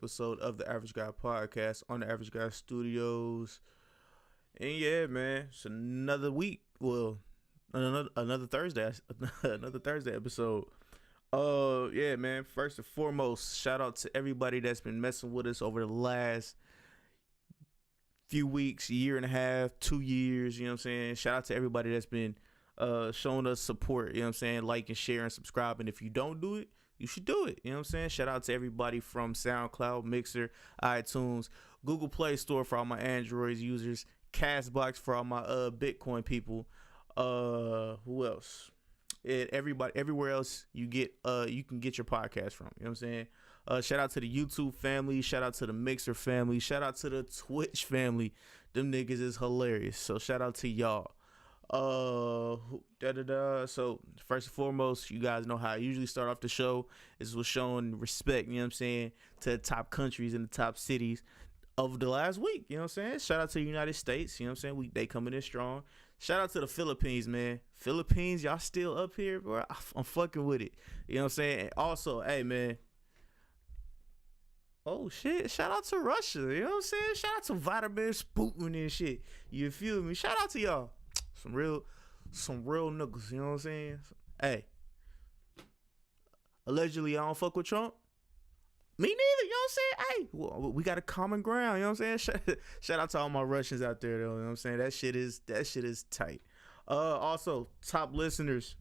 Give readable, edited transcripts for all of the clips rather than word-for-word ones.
episode of the Average Guy Podcast on the Average Guy Studios. And yeah, man, it's another week. Well, another Thursday, another Thursday episode. Yeah, man. First and foremost, shout out to everybody that's been messing with us over the last few weeks, year and a half, 2 years. You know what I'm saying? Shout out to everybody that's been showing us support. You know what I'm saying? Like and share and subscribe. And if you don't do it, you should do it. You know what I'm saying? Shout out to everybody from SoundCloud, Mixer, iTunes, Google Play Store for all my Android users, Castbox for all my Bitcoin people. Who else? Everybody, everywhere else you can get your podcast from. You know what I'm saying? Shout out to the YouTube family. Shout out to the Mixer family. Shout out to the Twitch family. Them niggas is hilarious. So shout out to y'all. So first and foremost, you guys know how I usually start off the show is with showing respect, you know what I'm saying, to the top countries and the top cities of the last week. You know what I'm saying? Shout out to the United States, you know what I'm saying? They coming in strong. Shout out to the Philippines, man. Philippines, y'all still up here, bro. I'm fucking with it. You know what I'm saying? And also, hey, man. Oh, shit. Shout out to Russia. You know what I'm saying? Shout out to Vladimir Putin and shit. You feel me? Shout out to y'all. Some real niggas, you know what I'm saying? Hey. Allegedly, I don't fuck with Trump. Me neither, you know what I'm saying? Hey, well, we got a common ground, you know what I'm saying? Shout out to all my Russians out there, though, you know what I'm saying? That shit is tight. Also, top listeners.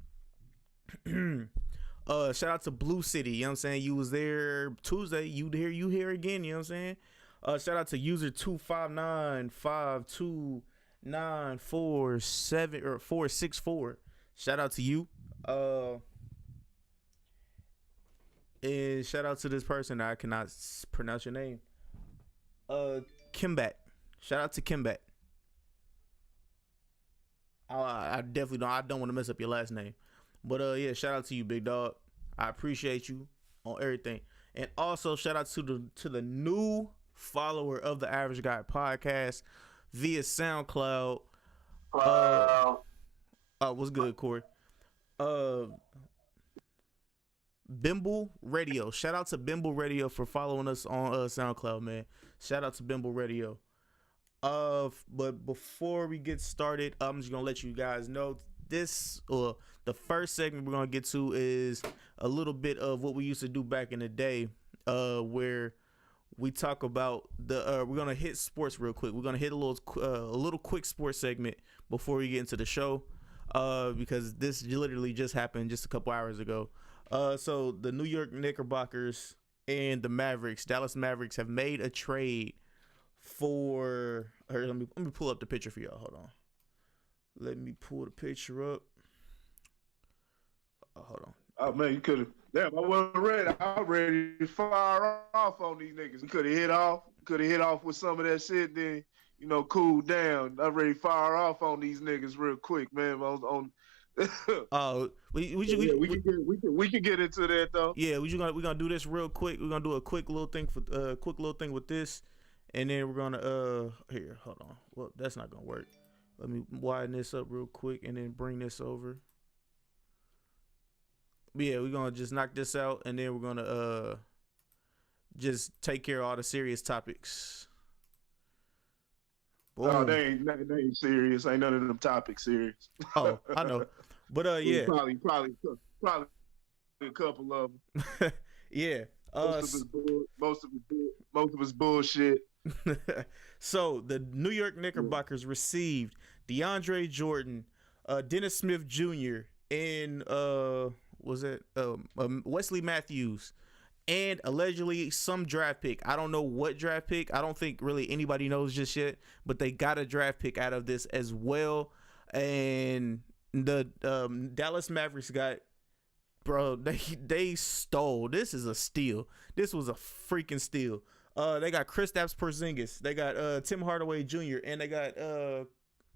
Shout out to Blue City, you know what I'm saying? You was there Tuesday, you here again, you know what I'm saying? Shout out to user 259529464. Shout out to you. And shout out to this person that I cannot pronounce your name. Kimbat. Shout out to Kimbat. I definitely don't. I don't want to mess up your last name, but yeah, shout out to you, big dog. I appreciate you on everything, and also shout out to the new follower of the Average Guy Podcast via SoundCloud. What's good, Corey? Bimble Radio. Shout out to Bimble Radio for following us on SoundCloud, man. Shout out to Bimble Radio. But before we get started, I'm just gonna let you guys know the first segment we're gonna get to is a little bit of what we used to do back in the day, where we talk about we're gonna hit sports real quick. We're gonna hit a little quick sports segment before we get into the show, because this literally just happened just a couple hours ago. So the New York Knickerbockers and the Dallas Mavericks have made a trade for. Let me pull up the picture for y'all. Hold on. Let me pull the picture up. Hold on. Oh man, you could have. Damn, I wasn't ready. I was ready to fire off on these niggas. You could have hit off. Could have hit off with some of that shit. Then cool down. I'm ready to fire off on these niggas real quick, man. We can get into that though. Yeah, we're gonna do this real quick. We're gonna do a quick little thing with this, and then we're gonna here, hold on. Well, that's not gonna work. Let me widen this up real quick and then bring this over. But yeah, we're gonna just knock this out, and then we're gonna just take care of all the serious topics. Boom. No, they ain't serious. Ain't none of them topics serious. Oh, I know. But yeah, probably a couple of them. Yeah. Most of it's bullshit. So the New York Knickerbockers received DeAndre Jordan, Dennis Smith Jr., and Wesley Matthews, and allegedly some draft pick. I don't know what draft pick. I don't think really anybody knows just yet, but they got a draft pick out of this as well. And the Dallas Mavericks got, bro, they stole. This is a steal. This was a freaking steal. They got Kristaps Porzingis. They got Tim Hardaway Jr. and they got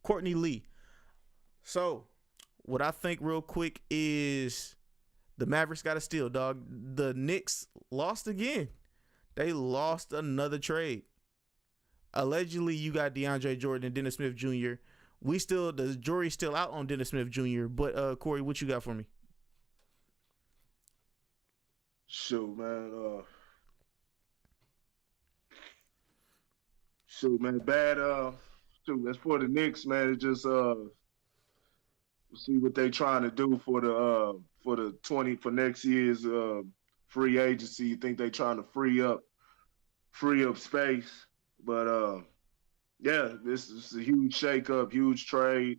Courtney Lee. So what I think real quick is the Mavericks got a steal, dog. The Knicks lost again. They lost another trade. Allegedly, you got DeAndre Jordan and Dennis Smith Jr. The jury's still out on Dennis Smith Jr. But Corey, what you got for me? Shoot, man. Shoot, man, bad. Shoot, as for the Knicks, man, it just see what they trying to do for the 20 for next year's free agency. You think they trying to free up space, but yeah, this is a huge shakeup, huge trade.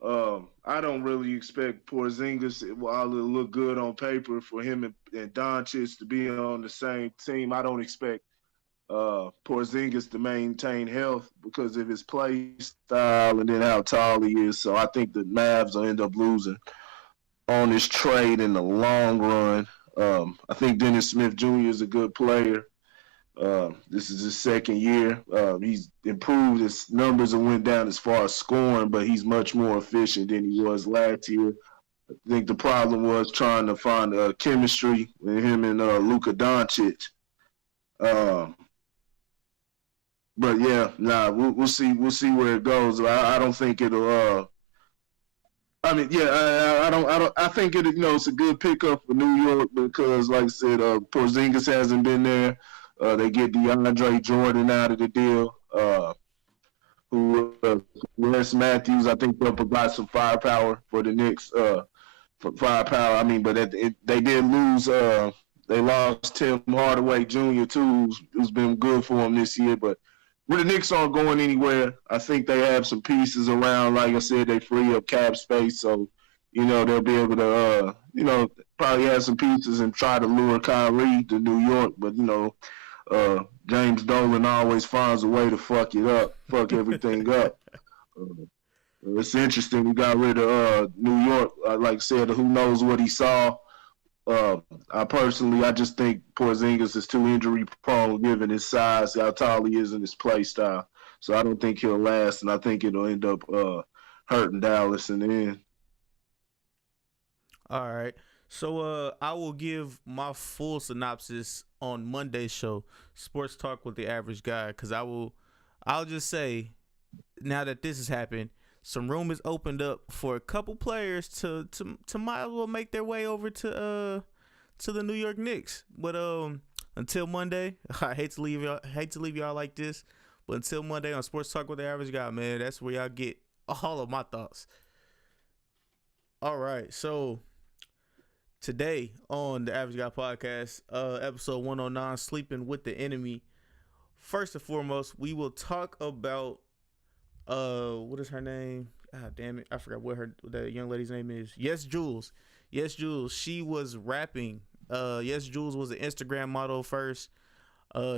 I don't really expect Porzingis, while it look good on paper for him and Doncic to be on the same team. I don't expect Porzingis to maintain health because of his play style and then how tall he is. So I think the Mavs will end up losing on this trade in the long run. I think Dennis Smith Jr. is a good player. This is his second year. He's improved his numbers and went down as far as scoring, but he's much more efficient than he was last year. I think the problem was trying to find chemistry with him and Luka Doncic. But yeah, we'll see where it goes. I don't think it'll. I mean, yeah, I don't. I think it. It's a good pickup for New York because, like I said, Porzingis hasn't been there. They get DeAndre Jordan out of the deal. Wes Matthews, I think they'll provide some firepower for the Knicks. For firepower, I mean, but they did lose. They lost Tim Hardaway Jr. too, who's been good for them this year. But when the Knicks aren't going anywhere, I think they have some pieces around. Like I said, they free up cap space, so they'll be able to probably have some pieces and try to lure Kyrie to New York. But James Dolan always finds a way to fuck everything up. It's interesting. We got rid of New York. Like I said, who knows what he saw. I just think Porzingis is too injury prone given his size, how tall he is, and his play style. So I don't think he'll last, and I think it'll end up hurting Dallas in the end. All right. So I will give my full synopsis on Monday's show, Sports Talk with the Average Guy, because I'll just say, now that this has happened, some room is opened up for a couple players to might as well make their way over to the New York Knicks. But until Monday, I hate to leave y'all like this, but until Monday on Sports Talk with the Average Guy, man, that's where y'all get all of my thoughts. All right, so today on the Average Guy podcast, episode 109, Sleeping with the Enemy. First and foremost, we will talk about what is her name? God damn it, I forgot what the young lady's name is. Yes Jules. She was rapping. Yes Jules was an Instagram model first.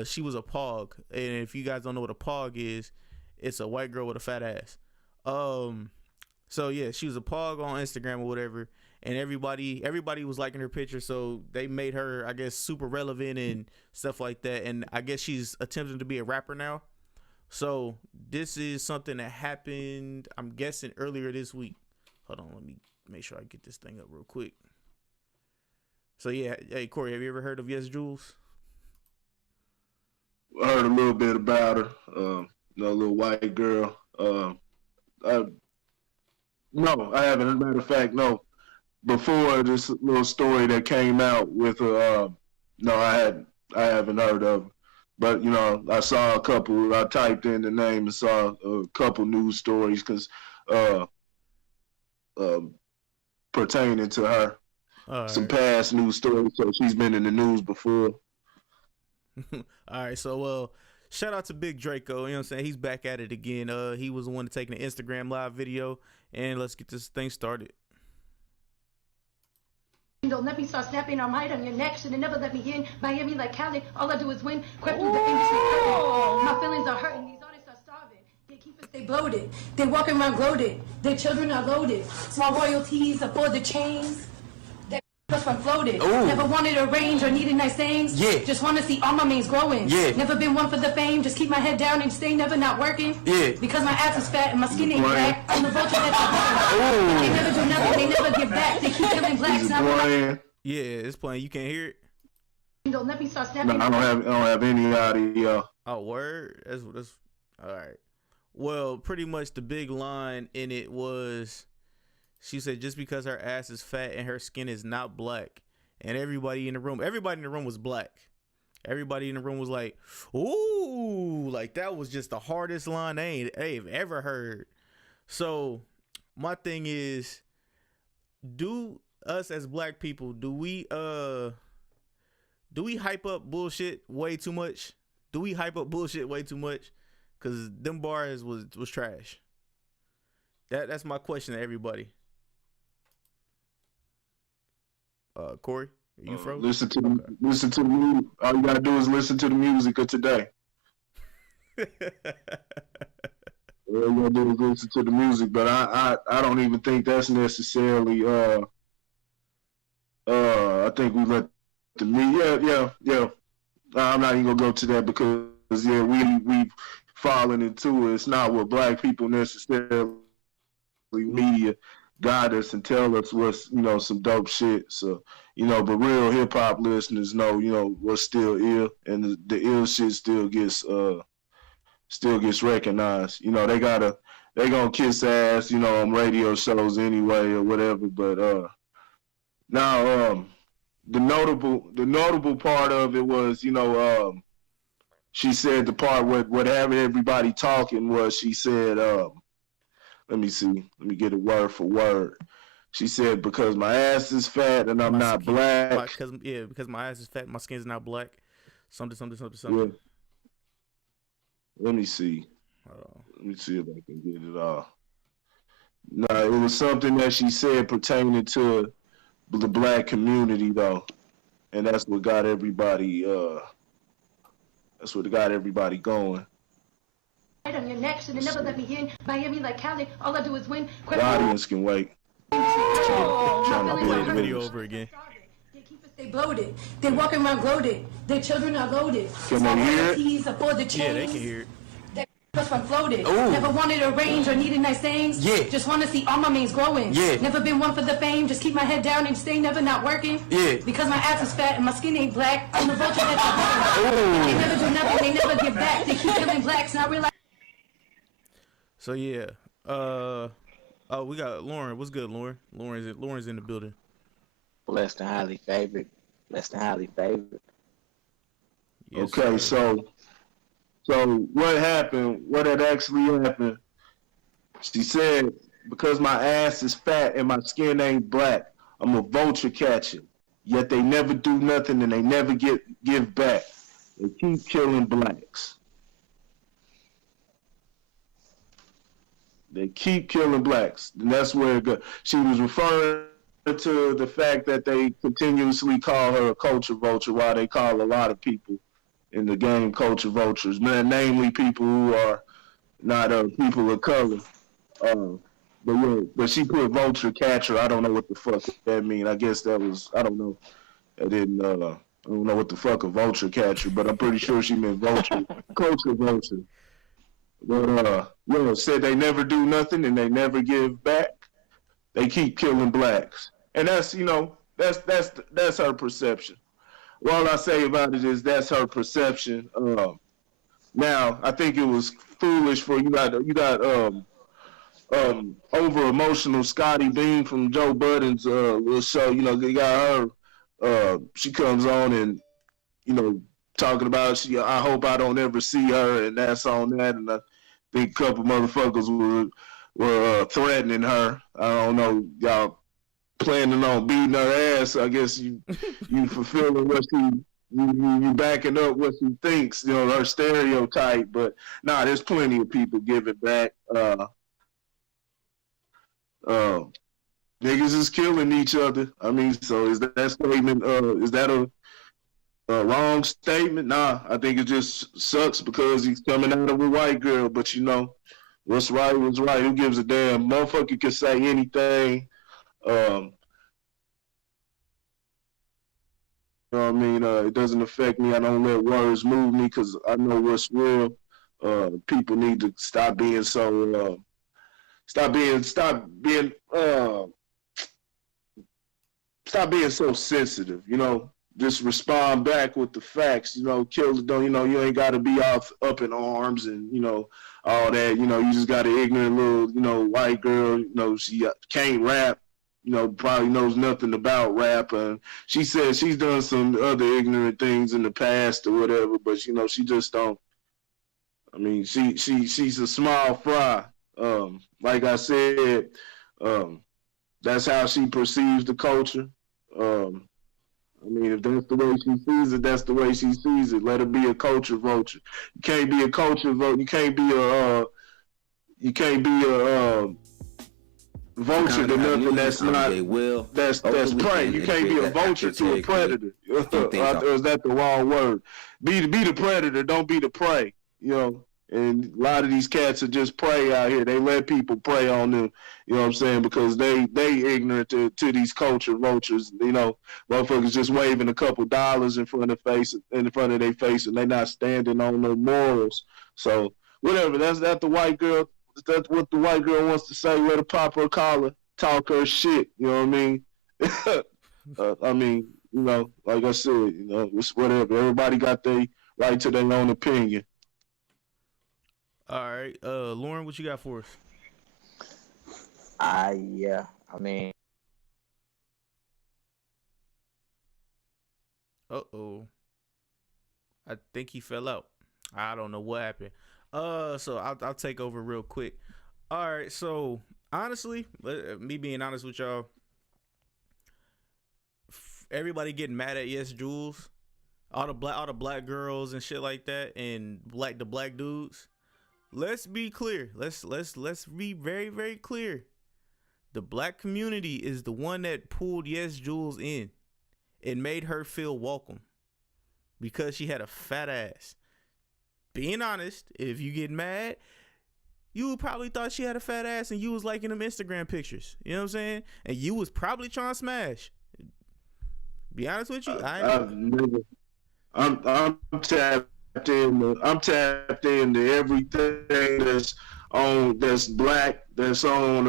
She was a pog, and if you guys don't know what a pog is, it's a white girl with a fat ass. So yeah, she was a pog on Instagram or whatever, and everybody was liking her picture, so they made her, I guess, super relevant and stuff like that. And I guess she's attempting to be a rapper now. So this is something that happened, I'm guessing, earlier this week. Hold on, let me make sure I get this thing up real quick. So yeah, hey Corey, have you ever heard of Yes Jules? I heard a little bit about her. A little white girl. No, I haven't. As a matter of fact, no. Before this little story that came out with her, no, I haven't heard of her. But I saw a couple. I typed in the name and saw a couple news stories pertaining to her. Some past news stories. So she's been in the news before. All right. So shout out to Big Draco. You know what I'm saying? He's back at it again. He was the one taking the Instagram live video, and let's get this thing started. Don't let me start snapping on might on your neck. Should have never let me in. Miami like Cali. All I do is win. Crept through the industry curtain. My feelings are hurting. These artists are starving. They keep us, they bloated. They walking around gloated. Their children are loaded. Small royalties afford the chains. That us when floated. Ooh. Never wanted a range or needed nice things. Yeah. Just want to see all my mains growing. Yeah. Never been one for the fame. Just keep my head down and stay never not working. Yeah. Because my ass is fat and my skin ain't black. I'm the vulture that's a They never do nothing. They never give back. They keep killing blacks. Yeah, it's playing. You can't hear it. Don't let me start snapping. No, I don't have any audio. Oh, word. That's all right. Well, pretty much the big line in it was, she said just because her ass is fat and her skin is not black, and everybody in the room was black, everybody in the room was like, "Ooh!" Like that was just the hardest line they've ever heard. So my thing is, do us as black people, do we hype up bullshit way too much? Do we hype up bullshit way too much? Cause them bars was trash. That's my question to everybody. Corey, are you froze? Listen to the music. All you gotta do is listen to the music of today. All you gotta do is listen to the music, but I don't even think that's necessarily. I think we let the media. Yeah. I'm not even gonna go to that because we've fallen into it. It's not what black people necessarily media guide us and tell us what's some dope shit. So but real hip hop listeners know what's still ill, and the ill shit still gets recognized. They gonna kiss ass on radio shows anyway or whatever. But now the notable part of it was she said the part what having everybody talking was, she said let me get it word for word. She said, because my ass is fat and I'm not black. Because my ass is fat, my skin's not black. Something. Yeah. Let me see. Let me see if I can get it all. No, it was something that she said pertaining to the black community though, and that's what got everybody. Going. On your neck, should never let me in. Miami like Cali, all I do is win. The audience can wait. I'll play the video over again. They keep us, they bloated. They walking around gloated. Their children are loaded. Can they hear it? Yeah, they can hear it. They us from floated. Ooh. Never wanted a range or needed nice things. Yeah. Just want to see all my mains growing. Yeah. Never been one for the fame. Just keep my head down and stay never not working. Yeah. Because my ass is fat and my skin ain't black. I'm the vulture that's They never do nothing. They never give back. They keep killing blacks. And I realize. So yeah, we got Lauren. What's good, Lauren? Lauren's in the building. Blessed and highly favored. Yes, Okay, sir. so what happened? What had actually happened? She said, because my ass is fat and my skin ain't black, I'm a vulture catcher. Yet they never do nothing and they never give back. They keep killing blacks. They keep killing blacks, and that's where it goes. She was referring to the fact that they continuously call her a culture vulture, while they call a lot of people in the game culture vultures, namely people who are not people of color. But she put vulture catcher. I don't know what the fuck that mean. I guess that was, I don't know. I don't know what the fuck a vulture catcher, but I'm pretty sure she meant vulture, culture vulture. But said they never do nothing and they never give back. They keep killing blacks, and that's her perception. All I say about it is that's her perception. Now I think it was foolish for you got over emotional Scotty Beam from Joe Budden's show. They got her. She comes on and talking about I hope I don't ever see her, and that's on that. And I think a couple motherfuckers were threatening her. I don't know, y'all planning on beating her ass. I guess you fulfilling what you backing up what she thinks, her stereotype. But nah, there's plenty of people giving back. Niggas is killing each other. I mean, so is that statement? Is that a wrong statement? Nah, I think it just sucks because he's coming out of a white girl. But what's right was right. Who gives a damn? Motherfucker can say anything. You know what I mean? It doesn't affect me. I don't let words move me because I know what's real. People need to stop being so. Stop being so sensitive. Just respond back with the facts. Kill don't. You ain't got to be up in arms and all that. You just got an ignorant little white girl. She can't rap. probably knows nothing about rap. And she said she's done some other ignorant things in the past or whatever, but she just don't. I mean, she's a small fry. Like I said, that's how she perceives the culture. I mean, if that's the way she sees it, that's the way she sees it. Let her be a culture vulture. You can't be a culture vulture. You can't be a. You can't be a. Vulture to nothing that's not that's prey. You can't be a vulture to a predator. Or is that the wrong word? Be the predator, don't be the prey. And a lot of these cats are just prey out here. They let people prey on them. You know what I'm saying? Because they ignorant to these culture vultures. Motherfuckers just waving a couple dollars in front of their face, and they not standing on no morals. So whatever. That's the white girl. That's what the white girl wants to say. Let her pop her collar, talk her shit. You know what I mean? Like I said, it's whatever. Everybody got their right to their own opinion. All right, Lauren, what you got for us? Yeah. I mean, I think he fell out. I don't know what happened. So I'll take over real quick. All right, so honestly, me being honest with y'all, everybody getting mad at Yes Jules, all the black girls and shit like that, and the black dudes. Let's be clear. Let's be very, very clear. The black community is the one that pulled Yes Jules in and made her feel welcome because she had a fat ass. Being honest, if you get mad, you probably thought she had a fat ass and you was liking them Instagram pictures. You know what I'm saying? And you was probably trying to smash. Be honest with you, I'm tapped in. I'm tapped into everything that's black, that's on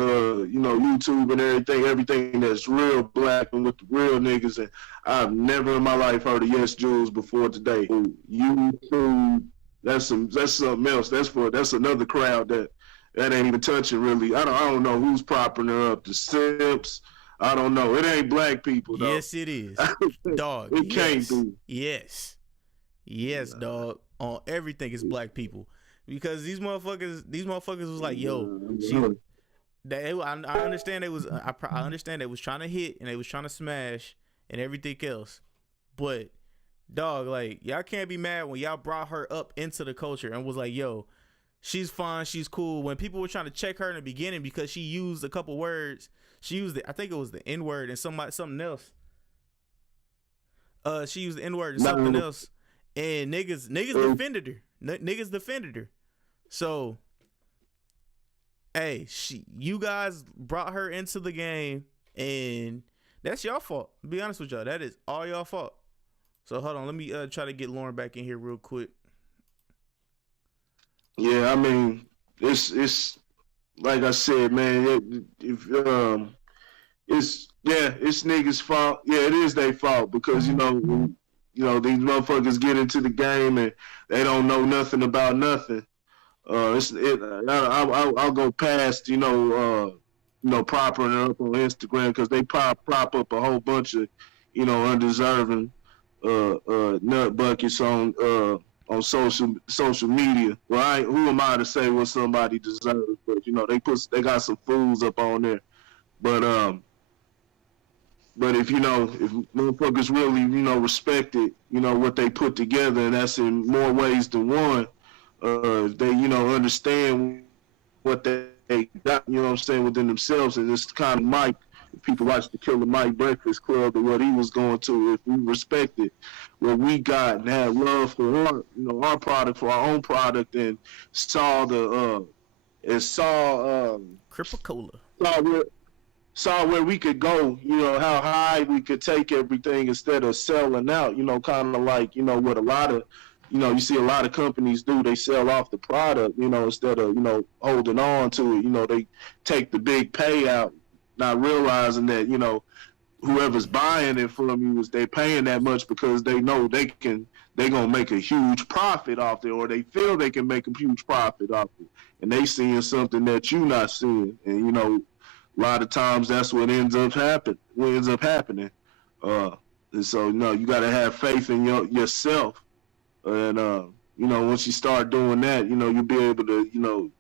YouTube and everything that's real black and with the real niggas. And I've never in my life heard of Yes Jules before today. YouTube. That's something else. That's another crowd that ain't even touching really. I don't know who's propping her up. The Simps. I don't know. It ain't black people though. Yes, it is. Dog. It can't be. Yes, dog. On everything is black people because these motherfuckers was like, yo, I understand they was. I understand they was trying to hit and they was trying to smash and everything else, but. Dog, like, y'all can't be mad when y'all brought her up into the culture and was like, yo, she's fine, she's cool. When people were trying to check her in the beginning because she used a couple words, I think it was the N-word and something else. She used the N-word and something else. And niggas defended her. Niggas defended her. So, hey, you guys brought her into the game and that's y'all fault. To be honest with y'all, that is all y'all fault. So hold on, let me try to get Lauren back in here real quick. Yeah, I mean, it's like I said, man. It's niggas' fault. Yeah, it is their fault because these motherfuckers get into the game and they don't know nothing about nothing. I'll go past propping her up on Instagram because they prop up a whole bunch of undeserving. Nut buckets on social media. Well, who am I to say what somebody deserves? But they got some fools up on there. But if motherfuckers really respected what they put together, and that's in more ways than one. If they understand what they got, within themselves, and it's kind of Mike. People watch the Killer Mike Breakfast Club and what he was going to. If we respected what we got and had love for our product, for our own product, and saw Cripple Cola. Saw where we could go, how high we could take everything instead of selling out, kind of like, what a lot of, you see a lot of companies do. They sell off the product, instead of, holding on to it. They take the big payout, not realizing that, whoever's buying it from you they paying that much because they know they're gonna make a huge profit off it, or they feel they can make a huge profit off it, and they seeing something that you not seeing. And a lot of times that's what ends up happening. And so you got to have faith in yourself, and once you start doing that, you'll be able to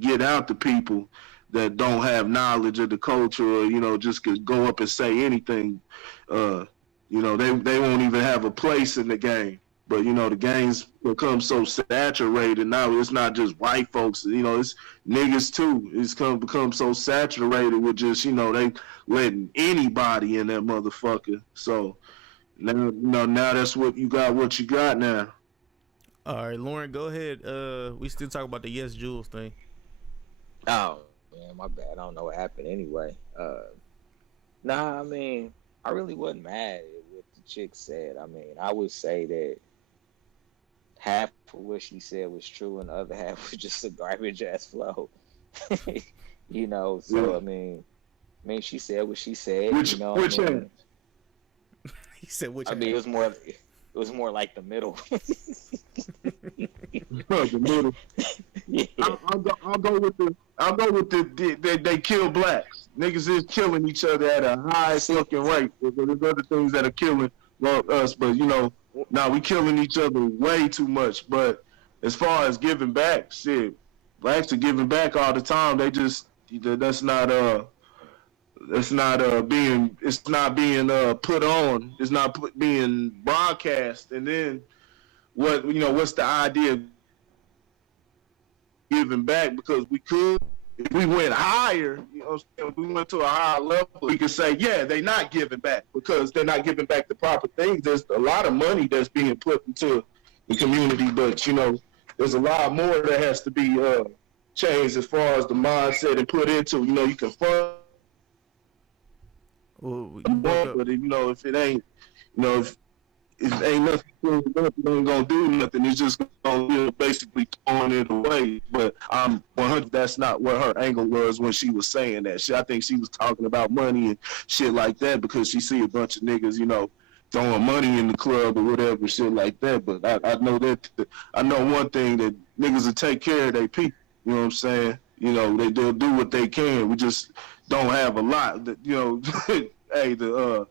get out to people that don't have knowledge of the culture, or just could go up and say anything. They won't even have a place in the game. But the game's become so saturated now. It's not just white folks. It's niggas too. It's become so saturated with just they letting anybody in that motherfucker. So now that's what you got. What you got now? All right, Lauren, go ahead. We still talk about the Yes Jules thing. Oh man, my bad. I don't know what happened anyway. Nah, I mean, I really wasn't mad at what the chick said. I mean, I would say that half of what she said was true, and the other half was just a garbage ass flow. So yeah. I mean, she said what she said. Which end? He said which? I mean, it was more like the middle. The middle. Yeah. I'll go with the they kill blacks. Niggas is killing each other at a high fucking rate. There's other things that are killing us, but now we killing each other way too much. But as far as giving back, shit, blacks are giving back all the time. They just it's not being put on. It's not being broadcast. And then what's the idea of giving back? Because we could, if we went higher, if we went to a higher level, we could say, yeah, they're not giving back because they're not giving back the proper things. There's a lot of money that's being put into the community, but there's a lot more that has to be changed as far as the mindset and put into. You can fund. But if it ain't, if it ain't nothing, it ain't gonna do nothing. It's just gonna basically throwing it away. But I'm 100. That's not what her angle was when she was saying that shit. I think she was talking about money and shit like that because she see a bunch of niggas, throwing money in the club or whatever, shit like that. But I know that I know one thing, that niggas will take care of their people. You know what I'm saying? They'll do what they can. We just don't have a lot. Hey, the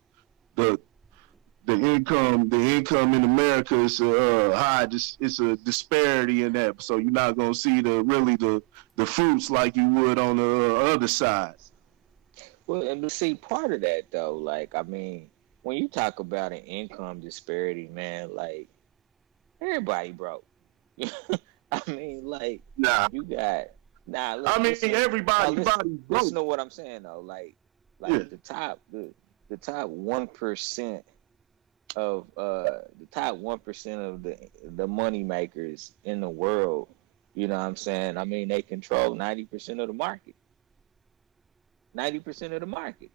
income in America is high. It's a disparity in that, so you're not gonna see the fruits like you would on the other side. Well, and to see part of that though, like, I mean, when you talk about an income disparity, man, like, everybody broke. I mean, like, nah, you got everybody broke. Listen to what I'm saying though, like yeah. the top 1% of the money makers in the world, you know what I'm saying? I mean, they control 90% of the market. 90% of the market.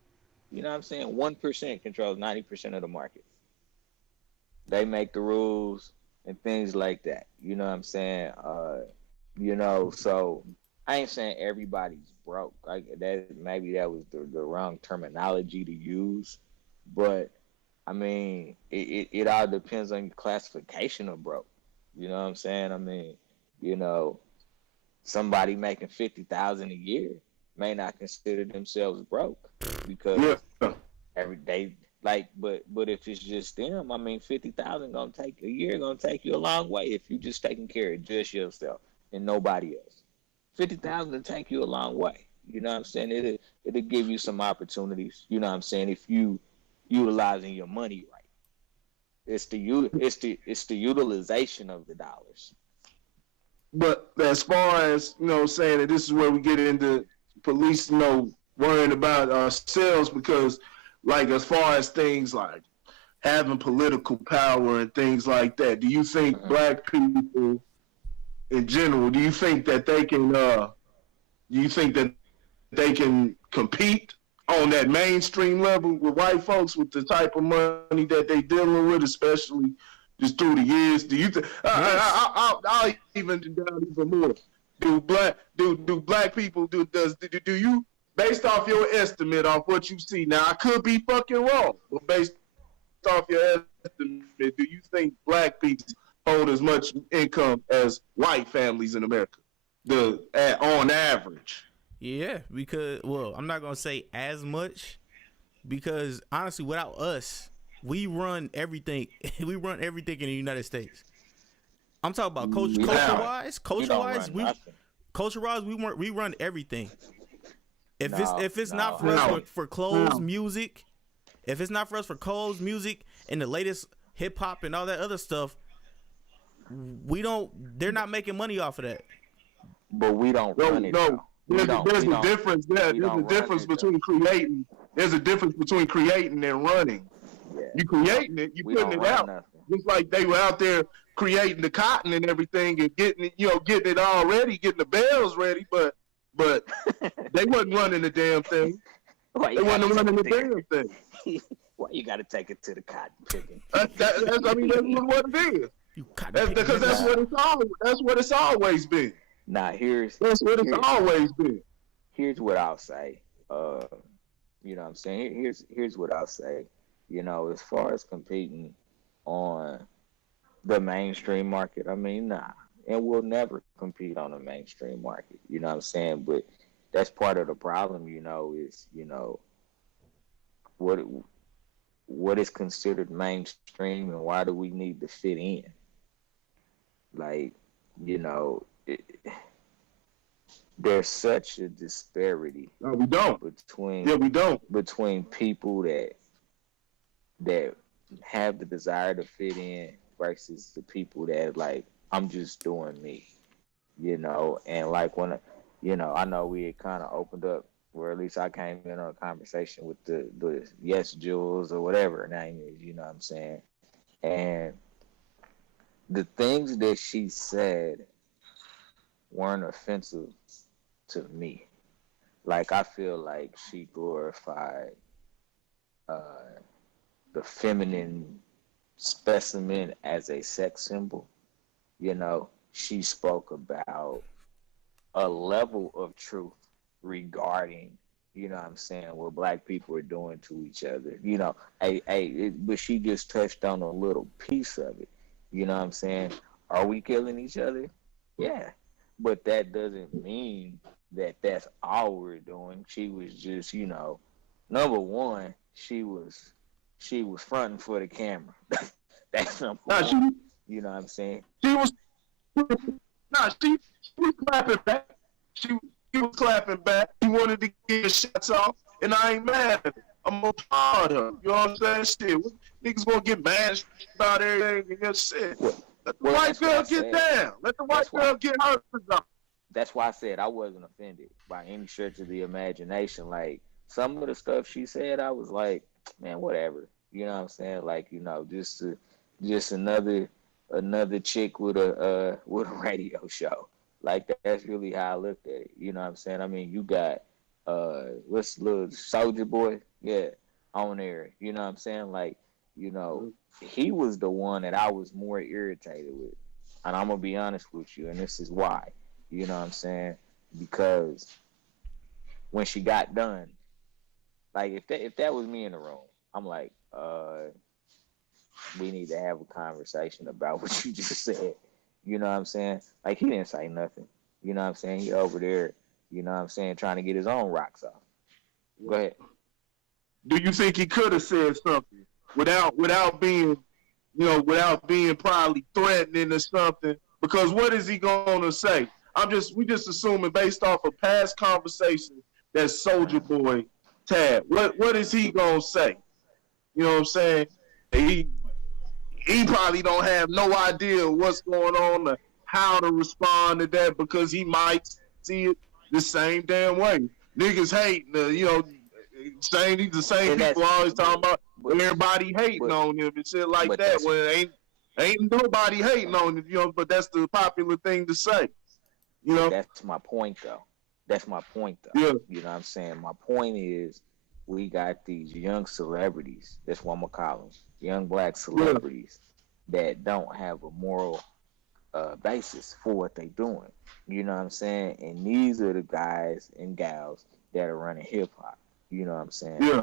You know what I'm saying? 1% controls 90% of the market. They make the rules and things like that. You know what I'm saying? So I ain't saying everybody's broke. Maybe that was the wrong terminology to use, but I mean, it all depends on your classification of broke. You know what I'm saying? I mean, somebody making $50,000 a year may not consider themselves broke because every day, but if it's just them, I mean, $50,000 gonna take you a long way if you just taking care of just yourself and nobody else. $50,000 will take you a long way. You know what I'm saying? It'll give you some opportunities. You know what I'm saying? If you utilizing your money right, it's the utilization of the dollars. But as far as saying that this is where we get into police, worrying about ourselves, because like as far as things like having political power and things like that, do you think black people in general, do you think that they can compete on that mainstream level with white folks with the type of money that they dealing with, especially just through the years? Do you think? I'll even down even more. Do black people do you, based off your estimate off what you see? Now I could be fucking wrong, but based off your estimate, do you think black people hold as much income as white families in America? On average. Yeah, because I'm not gonna say as much because honestly, without us, we run everything. We run everything in the United States. I'm talking about We culture don't. wise. We Culture don't wise, run nothing. we run everything. If it's not No. for us No. for clothes, No. music, if it's not for us for clothes, music, and the latest hip hop and all that other stuff, we don't. They're not making money off of that. But we don't No, run it no. though. We There's don't. a We don't. difference. Yeah, We there's don't a run difference it, though. between creating. There's a difference between creating and running. Yeah. You creating it, you We putting don't it run out. nothing. Just like they were out there creating the cotton and everything and getting it, getting it all ready, getting the bales ready, but they wasn't running the damn thing. Why They you wasn't gotta running the take it damn thing. there? Why you gotta take it to the cotton picking? That's what it is. You cotton That's picking because niggas. that's what it's always been. Nah, That's what it's always been. here's what I'll say. You know what I'm saying? Here's what I'll say. You know, as far as competing on the mainstream market, I mean, nah. And we'll never compete on the mainstream market. You know what I'm saying? But that's part of the problem, is, what is considered mainstream and why do we need to fit in? Like, there's such a disparity No, we don't. between We don't. between people that have the desire to fit in versus the people that like I'm just doing me, and like when I know we had kind of opened up, or at least I came in on a conversation with the Yes Jules or whatever her name is, you know what I'm saying, and the things that she said weren't offensive to me. Like I feel like she glorified the feminine specimen as a sex symbol. She spoke about a level of truth regarding, what I'm saying, what black people are doing to each other. But she just touched on a little piece of it. You know what I'm saying? Are we killing each other? Yeah. But that doesn't mean that that's all we're doing. She was just, number one, she was fronting for the camera. That's number one. You know what I'm saying? She was she was clapping back. She was clapping back. She wanted to get her shots off, and I ain't mad at her. I'm gonna applaud her. You know what I'm saying? Shit, niggas gonna get mad about everything and that shit. Let the white girl get down. Let the white girl get hers off. That's why I said I wasn't offended by any stretch of the imagination. Like some of the stuff she said, I was like, man, whatever. You know what I'm saying? Like, just another chick with a radio show. Like that's really how I looked at it. You know what I'm saying? I mean, you got what's the little Soldier Boy? Yeah, on there. You know what I'm saying? Like, he was the one that I was more irritated with. And I'm gonna be honest with you, and this is why. You know what I'm saying? Because when she got done, like if that was me in the room, I'm like, we need to have a conversation about what you just said. You know what I'm saying? Like he didn't say nothing. You know what I'm saying? He over there, you know what I'm saying, trying to get his own rocks off. Go ahead. Do you think he could have said something without being probably threatening or something? Because what is he gonna say? We just assuming based off of past conversations that Soldier Boy Tad. What is he gonna say? You know what I'm saying? He probably don't have no idea what's going on or how to respond to that because he might see it the same damn way. Niggas hating, the same people always talking about everybody hating on him and shit like that. Well, ain't nobody hating on him, but that's the popular thing to say. That's my point, though. Yeah. You know what I'm saying? My point is we got these young celebrities, that's what I'm going to call them, young black celebrities that don't have a moral basis for what they doing. You know what I'm saying? And these are the guys and gals that are running hip-hop. You know what I'm saying? Yeah.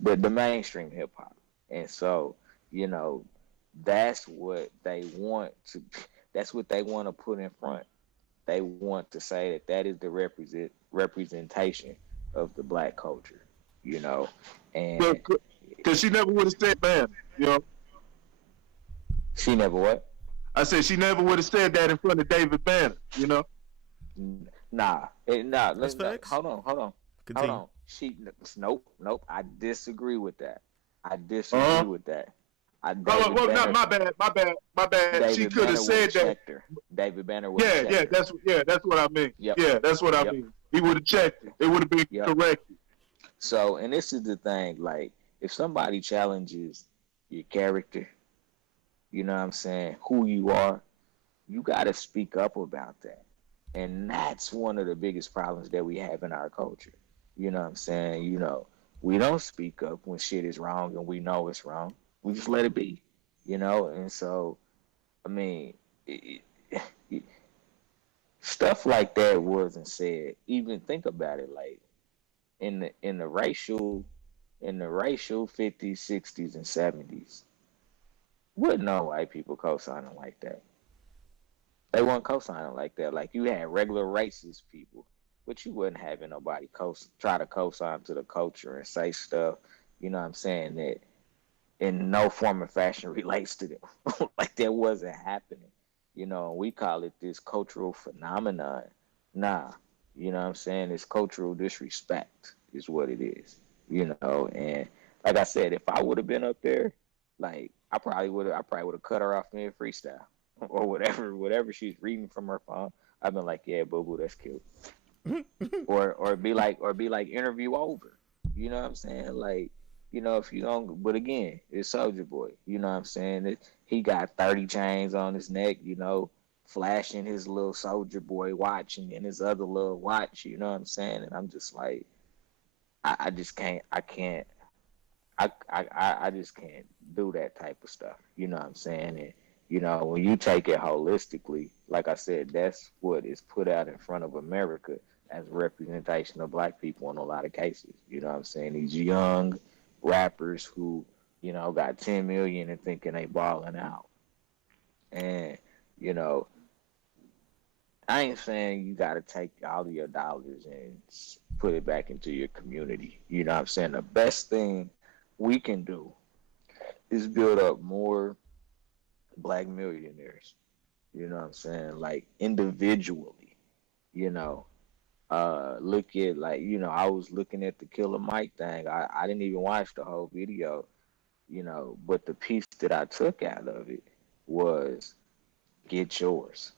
The mainstream hip-hop. And so, that's what they want to put in front they want to say that that is the representation of the black culture, you know, and Because she never would have said that, you know. she never what? I said she never would have said that in front of David Banner, you know. Nah. That's facts. Hold Continue. on. Nope. I disagree with that. I Uh disagree huh. with that. Oh, David well, not Banner, my bad. She David could have Banner would have said that. checked her. David Banner would have checked her. That's what I mean. Yep, Yeah, that's what I yep, mean. He would have checked it. It would have been yep. corrected. So, and this is the thing, like, if somebody challenges your character, you know what I'm saying, who you are, you got to speak up about that. And that's one of the biggest problems that we have in our culture. You know what I'm saying? You know, we don't speak up when shit is wrong and we know it's wrong. We just let it be, you know? And so, I mean, it, stuff like that wasn't said. Even think about it, like in the racial 50s, 60s, and 70s, would no white people co-signing like that. They weren't co-signing like that. Like you had regular racist people, but you wouldn't have nobody try to co-sign to the culture and say stuff, you know what I'm saying, that in no form or fashion relates to them. Like that wasn't happening. You know, we call it this cultural phenomenon. Nah, you know what I'm saying? It's cultural disrespect is what it is. You know, and like I said, if I would have been up there, like I probably would have cut her off mid freestyle or whatever she's reading from her phone. I've been like, yeah, boo boo, that's cute. Or be like interview over. You know what I'm saying? Like, you know, if you don't, but again, it's Soldier Boy. You know what I'm saying? He got 30 chains on his neck, you know, flashing his little Soldier Boy watch and his other little watch, you know what I'm saying? And I'm just like, I just can't, I can't, I just can't do that type of stuff. You know what I'm saying? And, you know, when you take it holistically, like I said, that's what is put out in front of America as a representation of black people in a lot of cases. You know what I'm saying? These young rappers who, you know, got 10 million and thinking they balling out. And, you know, I ain't saying you got to take all of your dollars and put it back into your community. You know what I'm saying? The best thing we can do is build up more black millionaires. You know what I'm saying? Like individually, you know. Look at like, you know, I was looking at the Killer Mike thing. I didn't even watch the whole video, you know, but the piece that I took out of it was get yours.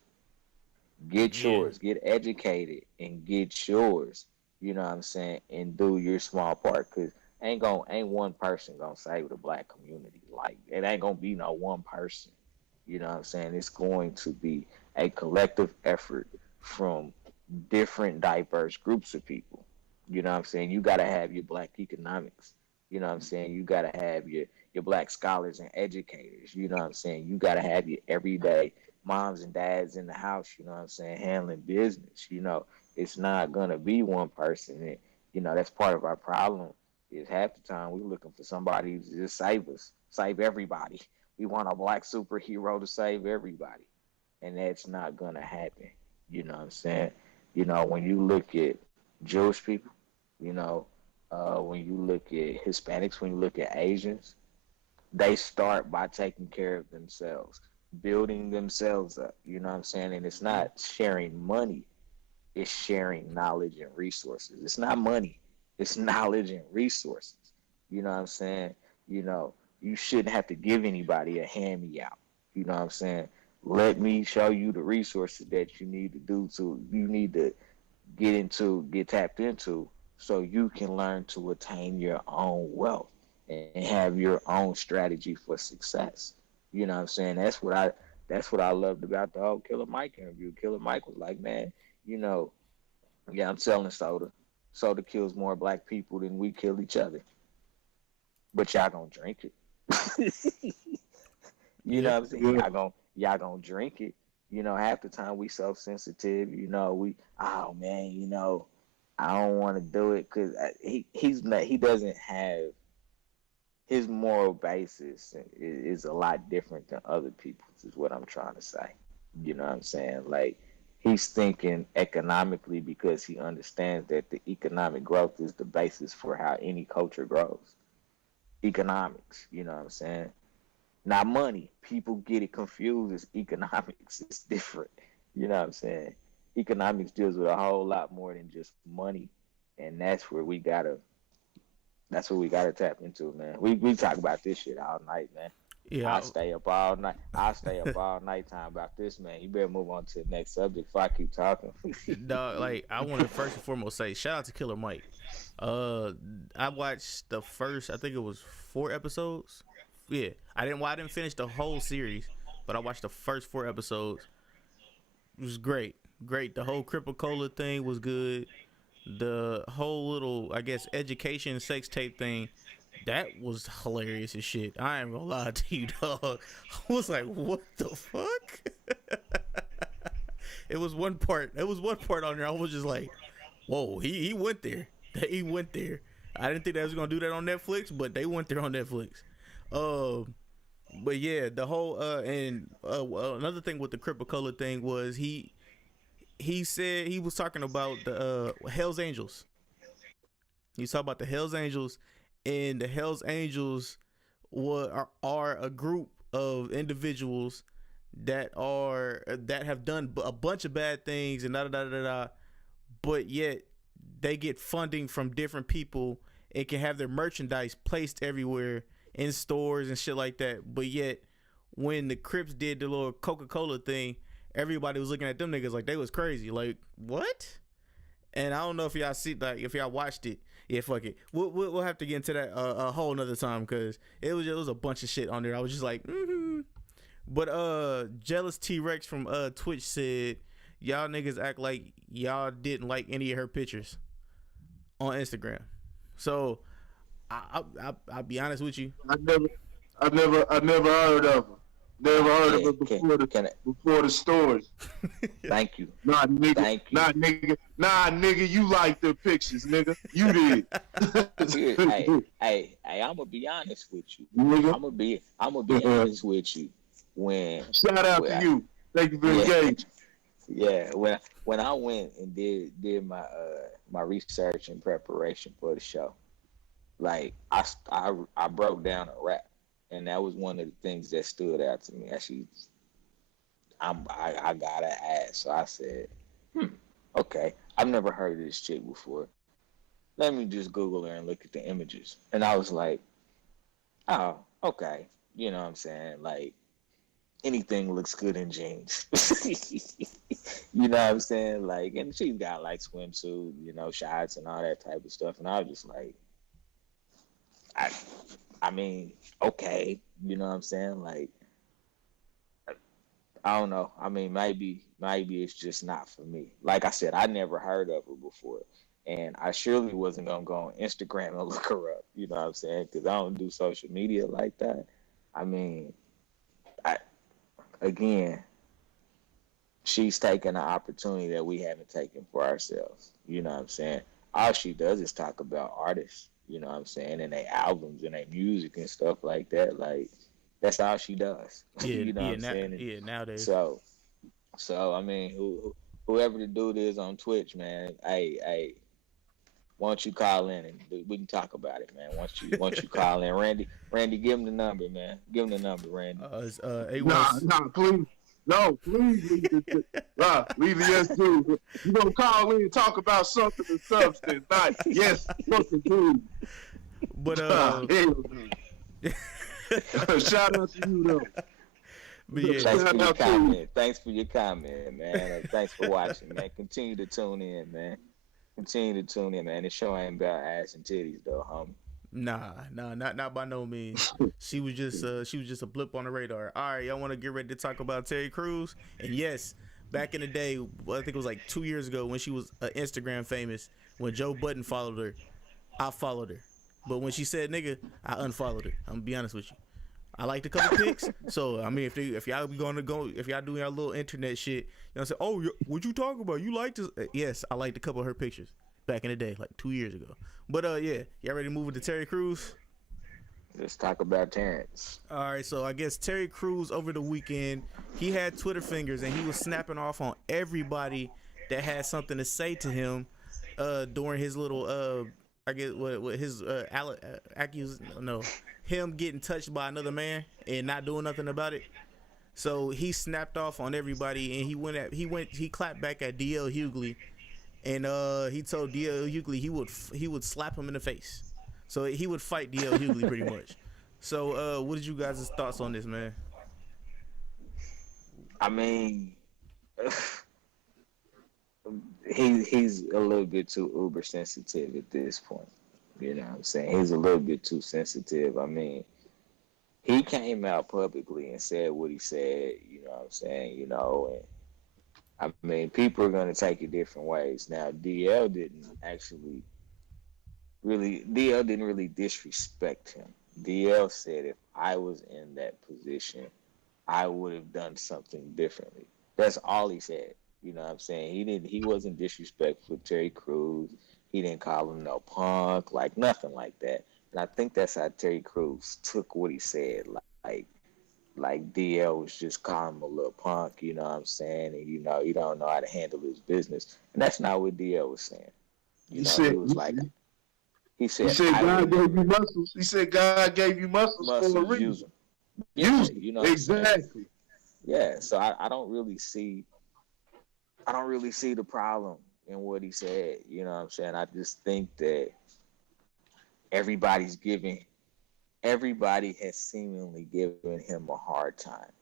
Get Yeah. yours. Get educated and get yours. You know what I'm saying? And do your small part, cause ain't one person gonna save the black community. Like it ain't gonna be no one person. You know what I'm saying? It's going to be a collective effort from different diverse groups of people. You know what I'm saying? You gotta have your black economics. You know what I'm saying? You gotta have your black scholars and educators. You know what I'm saying? You gotta have your everyday moms and dads in the house, you know what I'm saying, handling business. You know, it's not gonna be one person. And, you know, that's part of our problem is half the time we're looking for somebody to just save us, save everybody. We want a black superhero to save everybody. And that's not gonna happen. You know what I'm saying? You know, when you look at Jewish people, you know, when you look at Hispanics, when you look at Asians, they start by taking care of themselves, building themselves up. You know what I'm saying? And it's not sharing money, it's sharing knowledge and resources. It's not money, it's knowledge and resources. You know what I'm saying? You know, you shouldn't have to give anybody a hand me out. You know what I'm saying? Let me show you the resources that you need to get tapped into so you can learn to attain your own wealth and have your own strategy for success. You know what I'm saying? That's what I loved about the whole Killer Mike interview. Killer Mike was like, man, you know, yeah, I'm selling soda. Soda kills more black people than we kill each other. But y'all gonna drink it. You Yeah. know what I'm saying? Yeah. Y'all gonna drink it. You know, half the time we so sensitive. You know, oh man, you know, I don't want to do it because he doesn't have his moral basis is a lot different than other people's. Is what I'm trying to say. You know what I'm saying? Like he's thinking economically because he understands that the economic growth is the basis for how any culture grows. Economics, you know what I'm saying? Not money. People get it confused as economics. It's different. You know what I'm saying? Economics deals with a whole lot more than just money. And that's what we gotta tap into, man. We talk about this shit all night, man. Yeah, I'll stay up all night. I'll stay up all night time about this, man. You better move on to the next subject before I keep talking. dog. Like I want to first and foremost say shout out to Killer Mike. I watched the first, I think it was 4 episodes. Yeah, I didn't finish the whole series, but I watched the first 4 episodes. It was great. The whole Cripple Cola thing was good. The whole little, I guess, education sex tape thing, that was hilarious as shit. I ain't gonna lie to you, dog. I was like, what the fuck? It was one part on there. I was just like, whoa, he went there. He went there. I didn't think they was gonna do that on Netflix, but they went there on Netflix. But yeah, the whole another thing with the Cripple Cola thing was he said he was talking about the Hell's Angels. He talked about the Hell's Angels, and the Hell's Angels are a group of individuals that have done a bunch of bad things and but yet they get funding from different people and can have their merchandise placed everywhere in stores and shit like that. But yet, when the Crips did the little Coca-Cola thing, everybody was looking at them niggas like they was crazy. Like, what? And I don't know if y'all see, like, if y'all watched it. Yeah, fuck it. We'll have to get into that a whole nother time because it was a bunch of shit on there. I was just like, But Jealous T-Rex from Twitch said, y'all niggas act like y'all didn't like any of her pictures on Instagram. So I'll be honest with you. I never heard of her. Never heard of her before the story. Thank you. Nah, nigga. Thank you. Nah, nigga. You like the pictures, nigga. You did. hey, I'm gonna be honest with you. Nigga. I'm gonna be honest with you. Shout out to you. Thank you for engaging. Yeah, when I went and did my research and preparation for the show, like I broke down a rap, and that was one of the things that stood out to me. Actually, I gotta ask. So I said, okay, I've never heard of this chick before. Let me just Google her and look at the images. And I was like, oh, okay. You know what I'm saying? Like, anything looks good in jeans. You know what I'm saying? Like, and she's got like swimsuit, shots and all that type of stuff. And I was just like, I mean, okay, you know what I'm saying? Like, I don't know. I mean, maybe it's just not for me. Like I said, I never heard of her before. And I surely wasn't going to go on Instagram and look her up. You know what I'm saying? Because I don't do social media like that. I mean, again, she's taking an opportunity that we haven't taken for ourselves. You know what I'm saying? All she does is talk about artists, you know what I'm saying, and their albums and their music and stuff like that. Like, that's all she does. Yeah, you know what I'm saying? Yeah, nowadays. So I mean, whoever the dude is on Twitch, man, hey, why don't you call in and we can talk about it, man. Once you call in, Randy, give him the number, man. Give him the number, Randy. It's please. No, please leave leave the yes dude. You gonna call in and talk about something of substance, not yes, fucking dude. But shout out to you though. But yeah, Thanks for your comment, man. Thanks for watching, man. Continue to tune in, man. This show ain't about ass and titties, though, homie. Nah, not by no means. She was just a blip on the radar. All right, y'all want to get ready to talk about Terry Crews? And yes, back in the day, I think it was like 2 years ago when she was Instagram famous. When Joe Budden followed her, I followed her. But when she said nigga, I unfollowed her. I'm gonna be honest with you. I liked a couple pics. So I mean, if y'all doing your little internet shit, say, oh, what you talking about? You liked this? Yes, I liked a couple of her pictures back in the day, like 2 years ago. But yeah, y'all ready to move into Terry Crews? Let's talk about Terrence. All right, so I guess Terry Crews over the weekend, he had Twitter fingers and he was snapping off on everybody that had something to say to him during his little I guess what his him getting touched by another man and not doing nothing about it. So he snapped off on everybody and he clapped back at DL Hughley and he told DL Hughley he would slap him in the face. So he would fight DL Hughley pretty much. So what did you guys' thoughts on this, man? I mean, he's a little bit too uber sensitive at this point. You know what I'm saying? He's a little bit too sensitive. I mean, he came out publicly and said what he said, you know what I'm saying, and I mean, people are going to take it different ways. Now, DL didn't really disrespect him. DL said if I was in that position, I would have done something differently. That's all he said. You know what I'm saying? He wasn't disrespectful to Terry Crews. He didn't call him no punk, like nothing like that. And I think that's how Terry Crews took what he said. Like DL was just calling him a little punk, you know what I'm saying? And he don't know how to handle his business. And that's not what DL was saying. He said God gave you muscles. He said God gave you muscles for a reason. Use them. You know exactly. Yeah, so I don't really see the problem in what he said. You know what I'm saying? I just think that everybody has seemingly given him a hard time.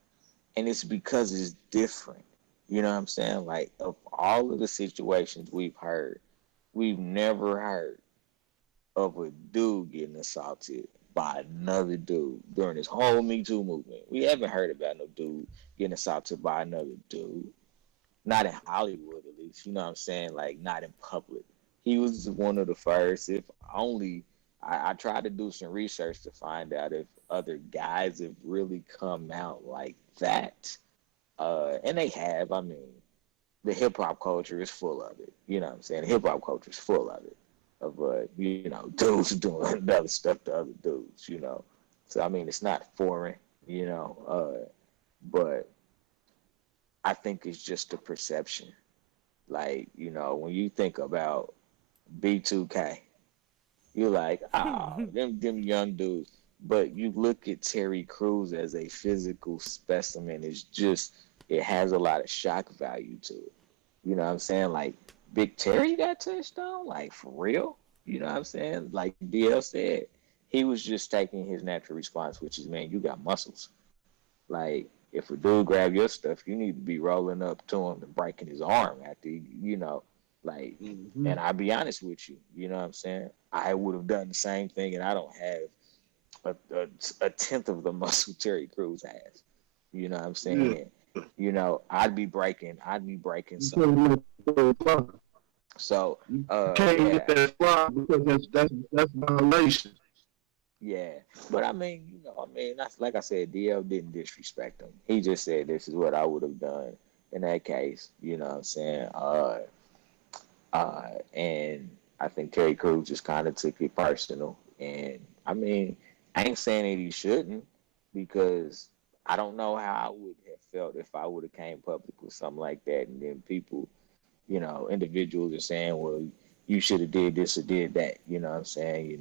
And it's because it's different. You know what I'm saying? Like, of all of the situations we've heard, we've never heard of a dude getting assaulted by another dude during this whole Me Too movement. We haven't heard about no dude getting assaulted by another dude. Not in Hollywood, at least. You know what I'm saying? Like, not in public. He was one of the first, if only. I tried to do some research to find out if other guys have really come out like that. And they have. I mean, the hip-hop culture is full of it. You know what I'm saying? The hip-hop culture is full of it. Of, dudes doing other stuff to other dudes, So, I mean, it's not foreign, but I think it's just a perception. Like, when you think about B2K, you're like, them young dudes. But you look at Terry Crews as a physical specimen. It has a lot of shock value to it. You know what I'm saying? Like, Big Terry got touched on? Like, for real? You know what I'm saying? Like DL said, he was just taking his natural response, which is, man, you got muscles. Like, if a dude grab your stuff, you need to be rolling up to him and breaking his arm after, like, and I'll be honest with you, you know what I'm saying? I would have done the same thing, and I don't have a tenth of the muscle Terry Crews has. You know what I'm saying? Yeah. I'd be breaking something. So can't get that fly because that's violation. Yeah, but I mean, that's like I said, DL didn't disrespect him. He just said this is what I would have done in that case. You know what I'm saying? And I think Terry Crews just kind of took it personal. And I mean, I ain't saying that he shouldn't, because I don't know how I would have felt if I would have came public with something like that, and then people, individuals are saying, well, you should have did this or did that. You know what I'm saying?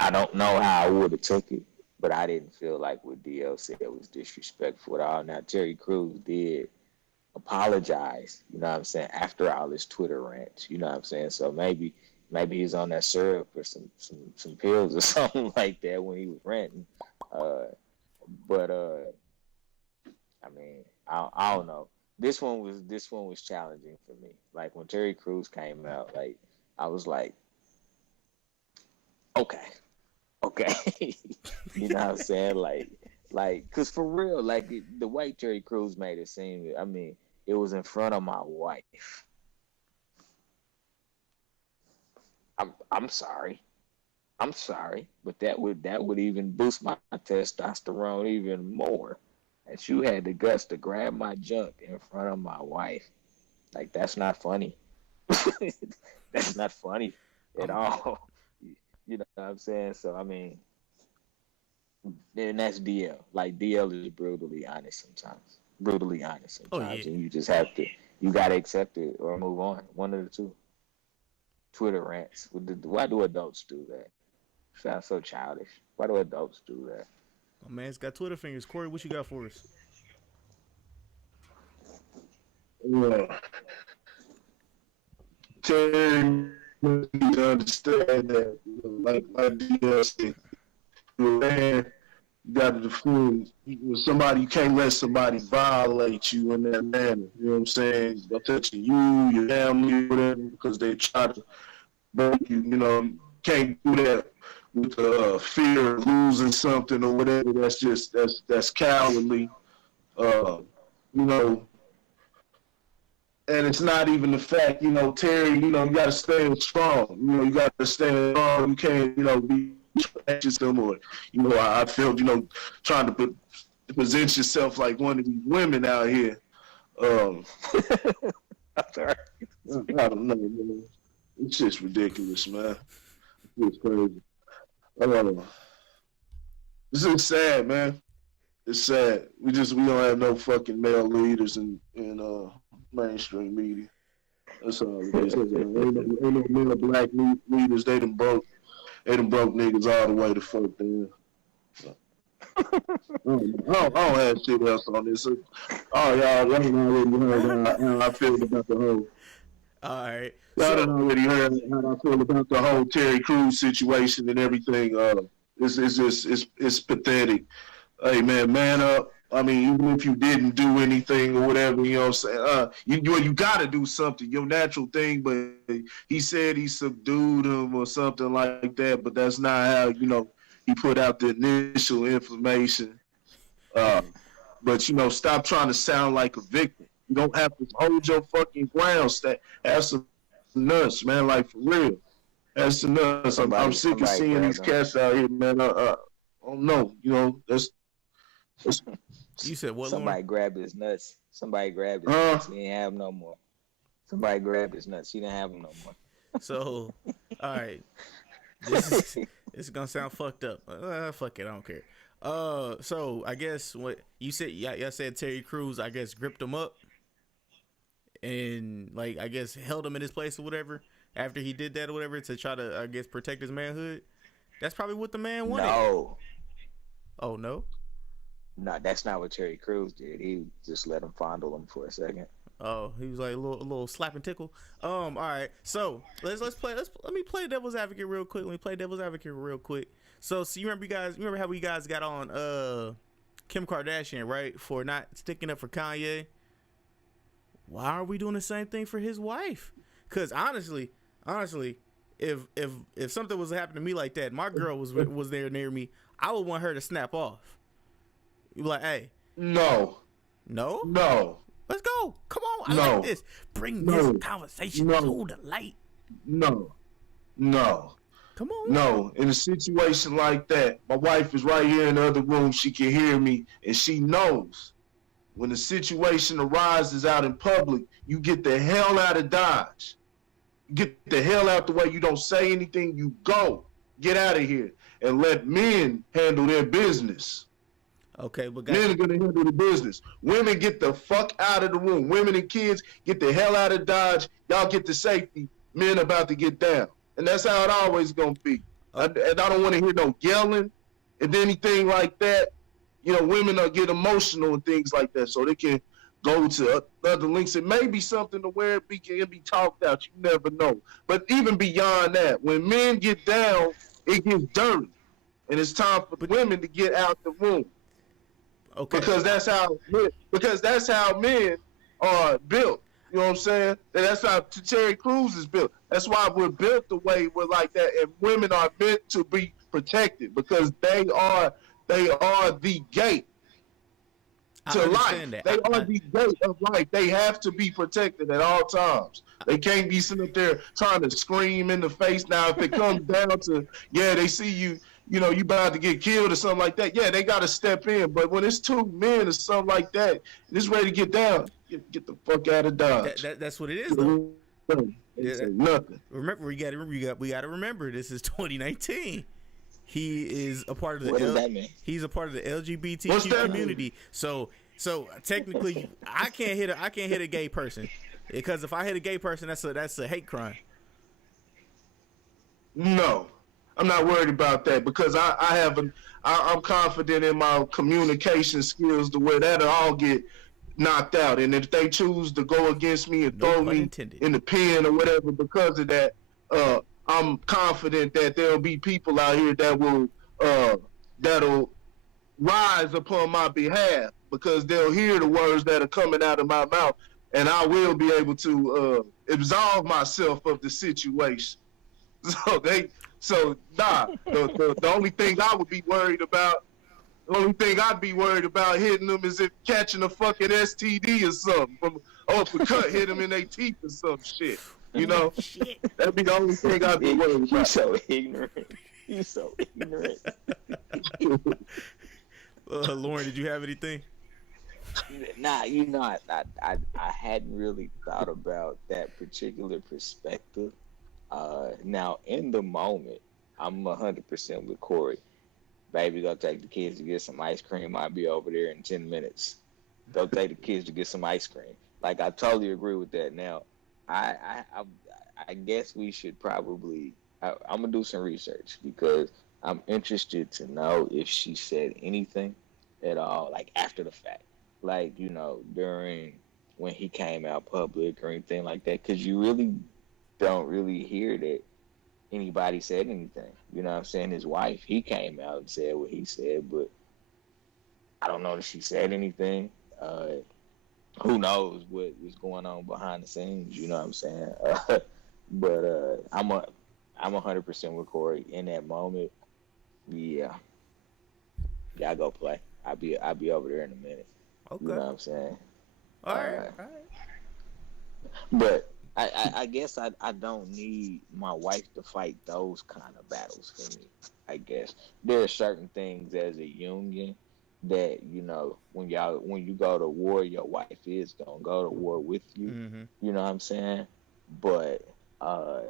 I don't know how I would have took it, but I didn't feel like what DL said was disrespectful at all. Now, Terry Crews did apologize, you know what I'm saying, after all his Twitter rants, you know what I'm saying? So maybe he's on that syrup or some pills or something like that when he was ranting. But I mean, I don't know. This one was challenging for me. Like, when Terry Crews came out, like, I was like, okay. You know what I'm saying? Like, cause for real, like, the way Terry Crews made it seem, I mean, it was in front of my wife. I'm sorry, but that would even boost my testosterone even more. And you had the guts to grab my junk in front of my wife. Like, that's not funny. That's not funny at all. You know what I'm saying? So, I mean, then that's DL. Like DL is brutally honest sometimes. Brutally honest Oh sometimes, yeah. and you just have to. You gotta accept it or move on. One of the two. Twitter rants. Why do adults do that? Sounds so childish. Why do adults do that? My man's got Twitter fingers. Corey, what you got for us? Yeah. Terry must need to understand that, like DLC, man, you got to defend somebody. You can't let somebody violate you in that manner. You know what I'm saying? They're touching you, your family, whatever, because they try to break you. You know, you can't do that with the fear of losing something or whatever. That's cowardly. You know, and it's not even the fact, Terry, you got to stay strong. You got to stay strong. You can't, be anxious no more. I feel, trying to present yourself like one of these women out here. I'm sorry. I don't know, man. It's just ridiculous, man. It's crazy. This is sad, man. It's sad. We don't have no fucking male leaders in mainstream media. That's all it is. Ain't no male black leaders. They done broke niggas all the way to fuck them. I don't have shit else on this. Y'all already heard how I feel about the whole. All right. Y'all done already heard how I feel about the whole Terry Crews situation and everything. It's pathetic. Hey man up. I mean, even if you didn't do anything or whatever, you know what I'm saying? You got to do something, your natural thing, but he said he subdued him or something like that, but that's not how, he put out the initial information. But, stop trying to sound like a victim. You don't have to hold your fucking ground. Have some nuts, man, like for real. Have some nuts. I'm sick of seeing these cats out here, man. I don't know, that's you said what? Somebody grabbed his nuts. Somebody grabbed his nuts. He didn't have no more. Somebody grabbed his nuts. He didn't have them no more. So, all right. This is gonna sound fucked up. Fuck it, I don't care. So I guess what you said, y'all said Terry Crews, I guess, gripped him up and I guess held him in his place or whatever after he did that or whatever to try to, I guess, protect his manhood. That's probably what the man wanted. No. Oh no. No, that's not what Terry Crews did. He just let him fondle him for a second. Oh, he was like a little slap and tickle. All right. So let me play devil's advocate real quick. So you remember how we guys got on Kim Kardashian, right? For not sticking up for Kanye. Why are we doing the same thing for his wife? Cause honestly, if something was happening to me like that, my girl was there near me, I would want her to snap off. You like, hey. No. Let's go. Come on. I like this. Bring this conversation to the light. No. Come on. No. In a situation like that, my wife is right here in the other room. She can hear me, and she knows when the situation arises out in public, you get the hell out of Dodge. Get the hell out the way. You don't say anything. You go. Get out of here and let men handle their business. Okay, but men are gonna handle the business. Women get the fuck out of the room. Women and kids get the hell out of Dodge. Y'all get the safety. Men about to get down, and that's how it always gonna be. And I don't want to hear no yelling and anything like that. Women get emotional and things like that, so they can go to other links. It may be something to where it can be talked out. You never know. But even beyond that, when men get down, it gets dirty, and it's time for women to get out the room. Okay. Because that's how men are built. You know what I'm saying? And that's how Terry Crews is built. That's why we're built the way we're like that. And women are meant to be protected because they are the gate to life. That. They are the gate of life. They have to be protected at all times. They can't be sitting up there trying to scream in the face. Now, if it comes down to, they see you, you about to get killed or something like that, they got to step in. But when it's two men or something like that, and it's ready to get down, get the fuck out of Dodge. That's what it is, though. Nothing. Remember, we got to remember, this is 2019. he is a part of the What does that mean? he's a part of the What's LGBTQ that community. So technically, I can't hit a gay person because if I hit a gay person, that's a hate crime. No, I'm not worried about that because I'm confident in my communication skills to where that'll all get knocked out. And if they choose to go against me and No throw pun me intended. in the pen or whatever because of that, I'm confident that there'll be people out here that will that'll rise upon my behalf because they'll hear the words that are coming out of my mouth, and I will be able to absolve myself of the situation. The only thing I would be worried about, the only thing I'd be worried about hitting them is if catching a fucking STD or something from uppercut hit them in their teeth or some shit. You know, that'd be the only thing I'd be worried about. You so ignorant. You so ignorant. Lauren, did you have anything? Nah, I hadn't really thought about that particular perspective. Now, in the moment, I'm 100% with Corey. Baby, go take the kids to get some ice cream. I'll be over there in 10 minutes. Go take the kids to get some ice cream. Like, I totally agree with that. Now, I guess we should probably, I'm going to do some research because I'm interested to know if she said anything at all, like after the fact. Like, during when he came out public or anything like that. Because you really don't really hear that anybody said anything. You know what I'm saying? His wife, he came out and said what he said, but I don't know if she said anything. Who knows what was going on behind the scenes? You know what I'm saying? But I'm 100% with Corey in that moment. Yeah, I go play. I'll be over there in a minute. Okay. You know what I'm saying? All right. But I guess I don't need my wife to fight those kind of battles for me. I guess there are certain things as a union that when you go to war, your wife is gonna go to war with you. Mm-hmm. You know what I'm saying? But I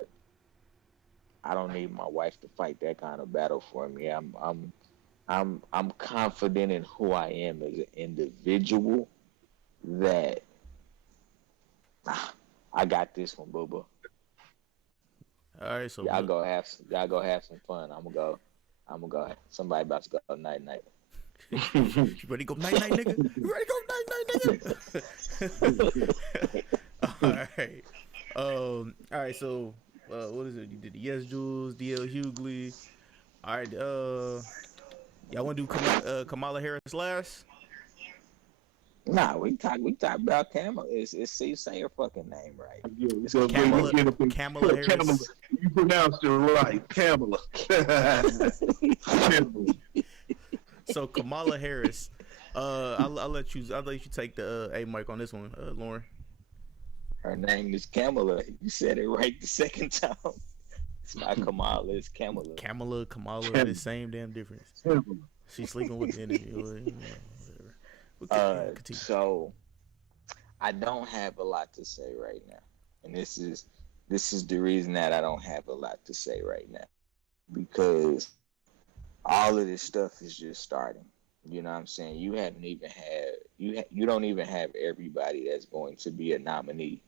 don't need my wife to fight that kind of battle for me. I'm confident in who I am as an individual that I got this one, boo boo. All right, so y'all go have some fun. I'm gonna go. Somebody about to go night night. You ready to go night night, nigga? You ready to go night night, nigga? All right. So, what is it? You did the Yes Jules, DL Hughley. All right. Y'all want to do Kamala Harris last? Nah, we talk about Kamala. It's see, say her fucking name right. Kamala Harris. You pronounced it right, Kamala. So Kamala Harris. I'll let you take the A mic on this one, Lauren. Her name is Kamala. You said it right the second time. It's not Kamala. It's Kamala. Kamala. The same damn difference. She's sleeping with the enemy. So I don't have a lot to say right now, and this is the reason that I don't have a lot to say right now, because all of this stuff is just starting. You know what I'm saying? You haven't even had you don't even have everybody that's going to be a nominee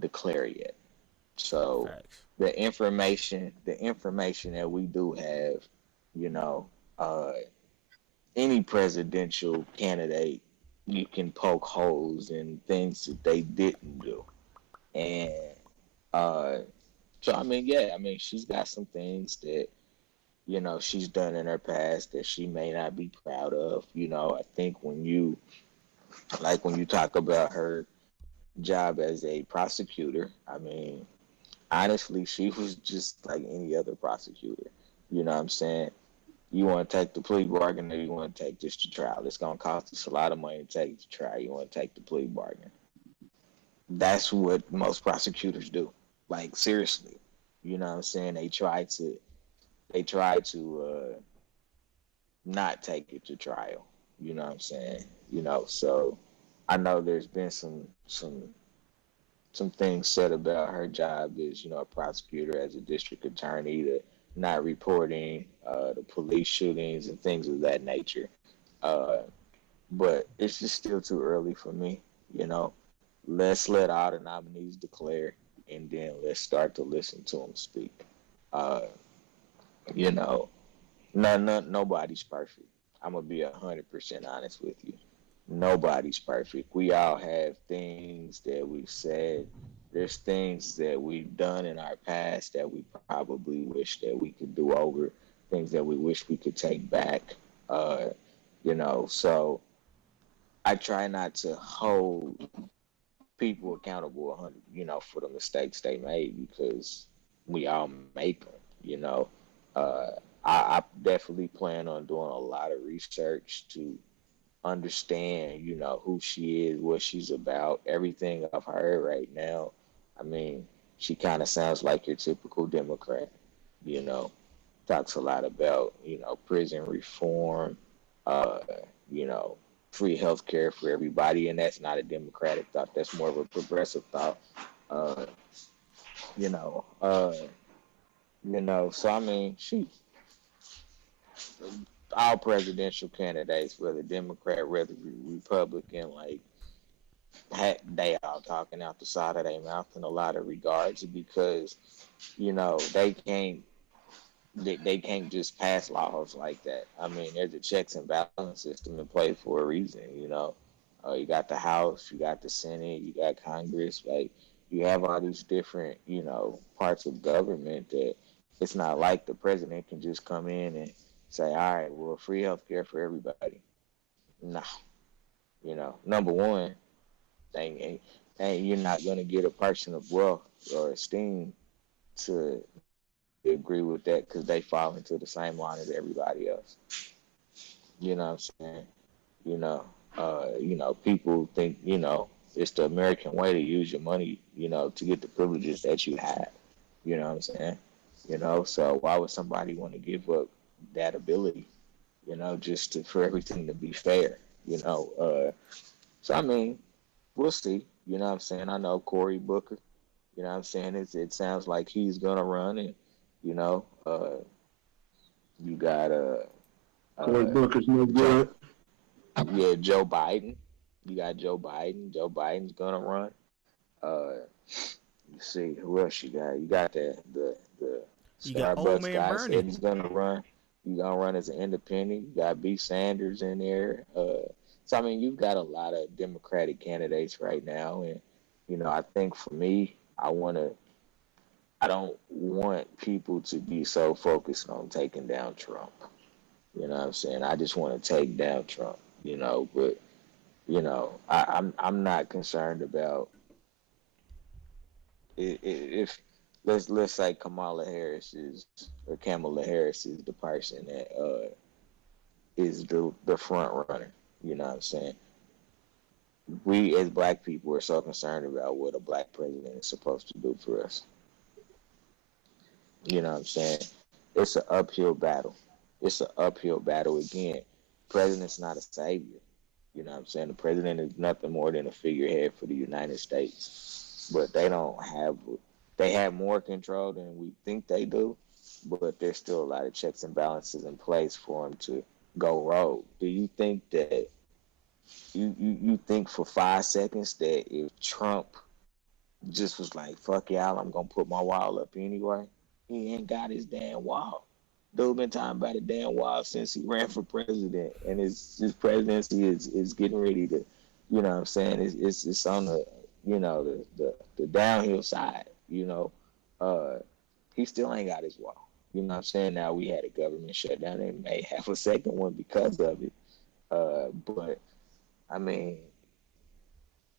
declared yet. So Facts. the information that we do have, any presidential candidate, you can poke holes in things that they didn't do. And so, she's got some things that, she's done in her past that she may not be proud of. I think when you talk about her job as a prosecutor, honestly, she was just like any other prosecutor. You know what I'm saying? You want to take the plea bargain or you want to take this to trial? It's going to cost us a lot of money to take it to trial. You want to take the plea bargain. That's what most prosecutors do. Like, seriously. You know what I'm saying? They try to not take it to trial. You know what I'm saying? So I know there's been some things said about her job as, a prosecutor, as a district attorney, to not reporting the police shootings and things of that nature. Uh, but it's just still too early for me. You know, let's let all the nominees declare, and then let's start to listen to them speak. Uh, you know, nobody's perfect. I'm gonna be 100% honest with you. Nobody's perfect. We all have things that we've said. There's things that we've done in our past that we probably wish that we could do over. Things that we wish we could take back. Uh, so I try not to hold people accountable 100, for the mistakes they made because we all make them. You know, uh, I definitely plan on doing a lot of research to understand, who she is, what she's about, everything I've heard right now. I mean, she kind of sounds like your typical Democrat, you know, talks a lot about, prison reform, uh, you know, free health care for everybody. And that's not a Democratic thought. That's more of a progressive thought. Uh, you know, uh, so I mean, all presidential candidates, whether Democrat, whether Republican, like they all talking out the side of their mouth in a lot of regards because they can't just pass laws like that. I mean, there's a checks and balance system in place for a reason. You got the House, you got the Senate, you got Congress. Like you have all these different parts of government that it's not like the president can just come in and say, all right, well, free health care for everybody. No, number one, you're not going to get a person of wealth or esteem to agree with that because they fall into the same line as everybody else. You know what I'm saying? People think, it's the American way to use your money, to get the privileges that you have. You know what I'm saying? So why would somebody want to give up that ability, for everything to be fair? So I mean, we'll see. You know what I'm saying? I know Cory Booker. You know what I'm saying? It sounds like he's gonna run, and you know, you got Cory Booker's no Joe, good. yeah, Joe Biden. You got Joe Biden. Joe Biden's gonna run. Uh, you see who else you got? You got the You got old Starbucks man guy Bernie. said he's gonna run. You gonna run as an independent. You got B. Sanders in there. So I mean, you've got a lot of Democratic candidates right now, and I think for me, I don't want people to be so focused on taking down Trump. You know what I'm saying? I just want to take down Trump. But I'm not concerned about if let's say Kamala Harris is the person that is the front runner. You know what I'm saying? We as black people are so concerned about what a black president is supposed to do for us. You know what I'm saying? It's an uphill battle. It's an uphill battle again. President's not a savior. You know what I'm saying? The president is nothing more than a figurehead for the United States. But they have more control than we think they do. But there's still a lot of checks and balances in place for him to go rogue. Do you think that you think for 5 seconds that if Trump just was like, fuck y'all, I'm gonna put my wall up anyway? He ain't got his damn wall. Dude been talking about a damn wall since he ran for president, and his presidency is getting ready to, you know what I'm saying? It's on the the downhill side. He still ain't got his wall. You know what I'm saying? Now we had a government shutdown and may have a second one because of it. But I mean,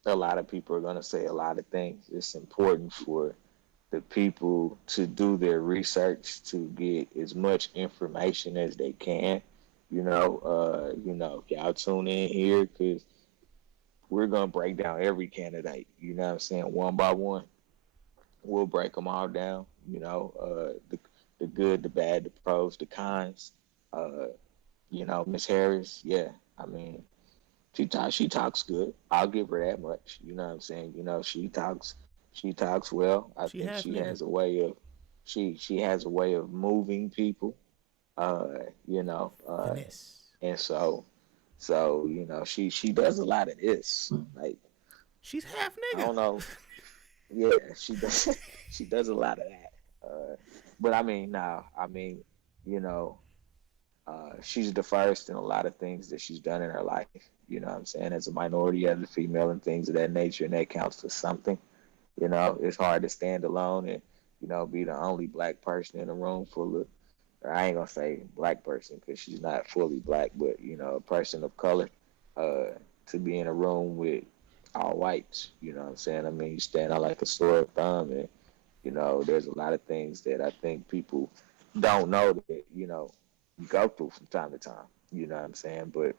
a lot of people are gonna say a lot of things. It's important for the people to do their research to get as much information as they can. Y'all tune in here because we're gonna break down every candidate. You know what I'm saying? One by one, we'll break them all down. The good, the bad, the pros, the cons. Miss Harris, yeah. I mean, she talks good. I'll give her that much. You know what I'm saying? She talks well. I She think half she nigga. has a way of she has a way of moving people, you know, Finesse. and she does a lot of this. Like She's half I nigga. don't know, yeah, she does she does a lot of that. But I mean, now you know, she's the first in a lot of things that she's done in her life. You know what I'm saying? As a minority, as a female, and things of that nature, and that counts for something. You know, it's hard to stand alone and, be the only black person in a room full of, or I ain't gonna say black person because she's not fully black, but, a person of color, to be in a room with all whites. You know what I'm saying? I mean, you stand out like a sore thumb, and, there's a lot of things that I think people don't know that, you go through from time to time. You know what I'm saying? But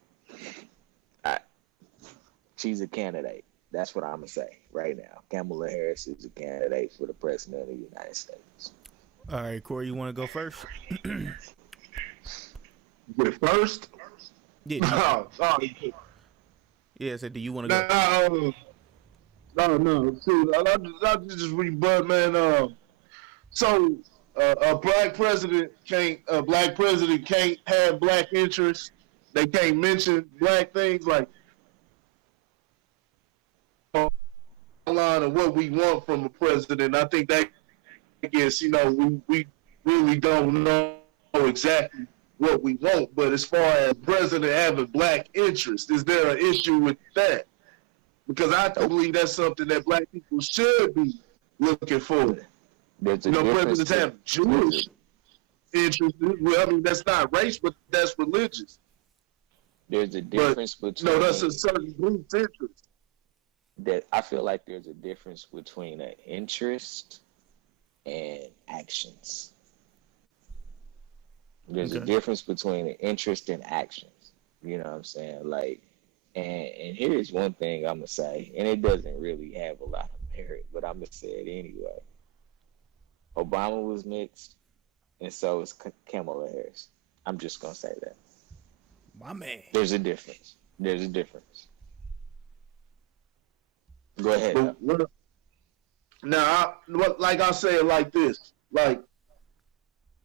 she's a candidate. That's what I'm gonna say right now. Kamala Harris is a candidate for the president of the United States. All right, Corey, you want to go first? With first? Yeah. Yeah. So, do you want to go? No. See, I just rebut, man. So a black president can't have black interests. They can't mention black things like line of what we want from a president. I think that gets, we really don't know exactly what we want. But as far as president having black interest, is there an issue with that? Because I believe that's something that black people should be looking for. Presidents have Jewish interests. Well, I mean, that's not race, but that's religious. There's a difference between. No, that's a certain group's interest. That I feel like there's a difference between an interest and actions. There's a difference between an interest and actions. You know what I'm saying? Like, and here's one thing I'm gonna say, and it doesn't really have a lot of merit, but I'm gonna say it anyway. Obama was mixed, and so is Kamala Harris. I'm just gonna say that. My man. There's a difference. Go ahead. Now, like I say it like this,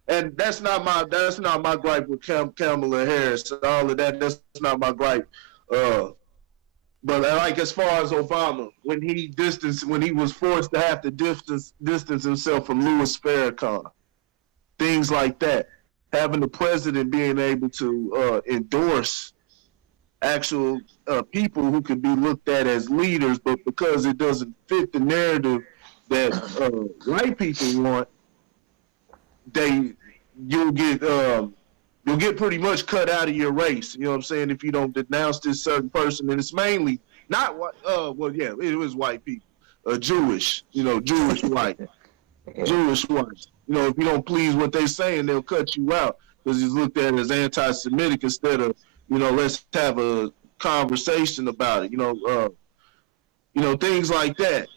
and that's not my gripe with Kamala Harris. All of that, that's not my gripe. But like as far as Obama, when he was forced to have to distance himself from Louis Farrakhan, things like that, having the president being able to endorse actual people who could be looked at as leaders, but because it doesn't fit the narrative that white people want, you'll get pretty much cut out of your race. You know what I'm saying? If you don't denounce this certain person, and it's mainly not what. It was white people, Jewish. Jewish white, Jewish whites. If you don't please what they're saying, they'll cut you out because he's looked at as anti-Semitic instead of let's have a conversation about it. Things like that.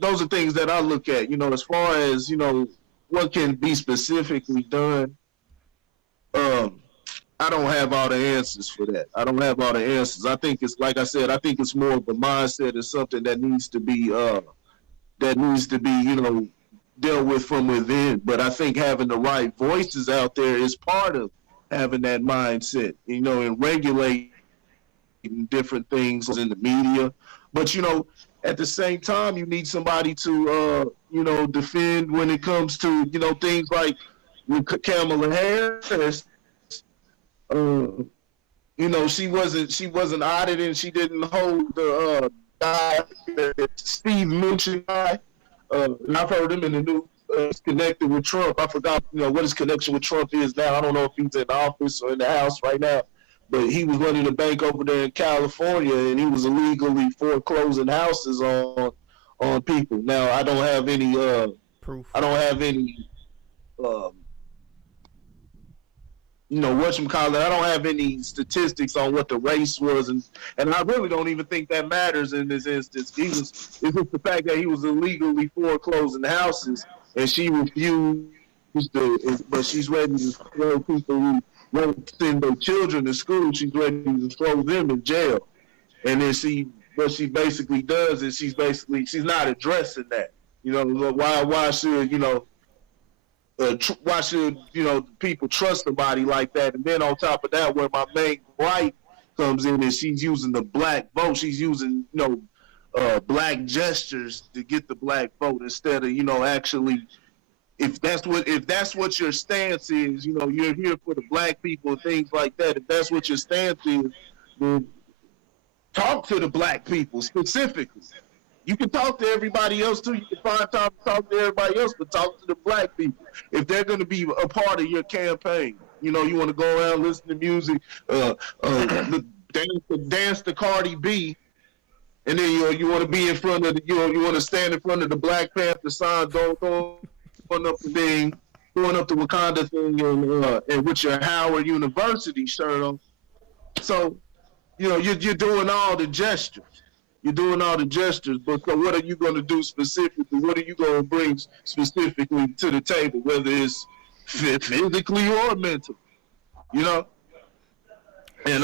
Those are things that I look at. As far as what can be specifically done. I don't have all the answers for that. I don't have all the answers. I think it's like I said. I think it's more of a mindset and something that needs to be dealt with from within. But I think having the right voices out there is part of having that mindset, and regulating different things in the media. But, at the same time, you need somebody to, defend when it comes to, things like with Kamala Harris. She wasn't audited, and she didn't hold the guy that Steve mentioned. And I've heard him in the news. He's connected with Trump. I forgot, what his connection with Trump is now. I don't know if he's in the office or in the house right now, but he was running a bank over there in California, and he was illegally foreclosing houses on people. Now, I don't have any proof. I don't have any I don't have any statistics on what the race was, and I really don't even think that matters in this instance. It's just the fact that he was illegally foreclosing houses, and she refused but she's ready to throw people who won't send their children to school. She's ready to throw them in jail, and then what she basically does is she's not addressing that. Why should why should people trust somebody like that? And then on top of that, where my main gripe comes in is she's using the black vote. She's using black gestures to get the black vote instead of actually. If that's what your stance is, you're here for the black people and things like that. If that's what your stance is, then talk to the black people specifically. You can talk to everybody else too. You can find time to talk to everybody else, but talk to the black people if they're going to be a part of your campaign. You want to go around, listen to music, dance to Cardi B, and then you want to be in front of you want to stand in front of the Black Panther sign, going up the thing, going up the Wakanda thing, and with your Howard University shirt on. So, you're doing all the gestures. You're doing all the gestures, but so what are you going to do specifically? What are you going to bring specifically to the table, whether it's physically or mentally? And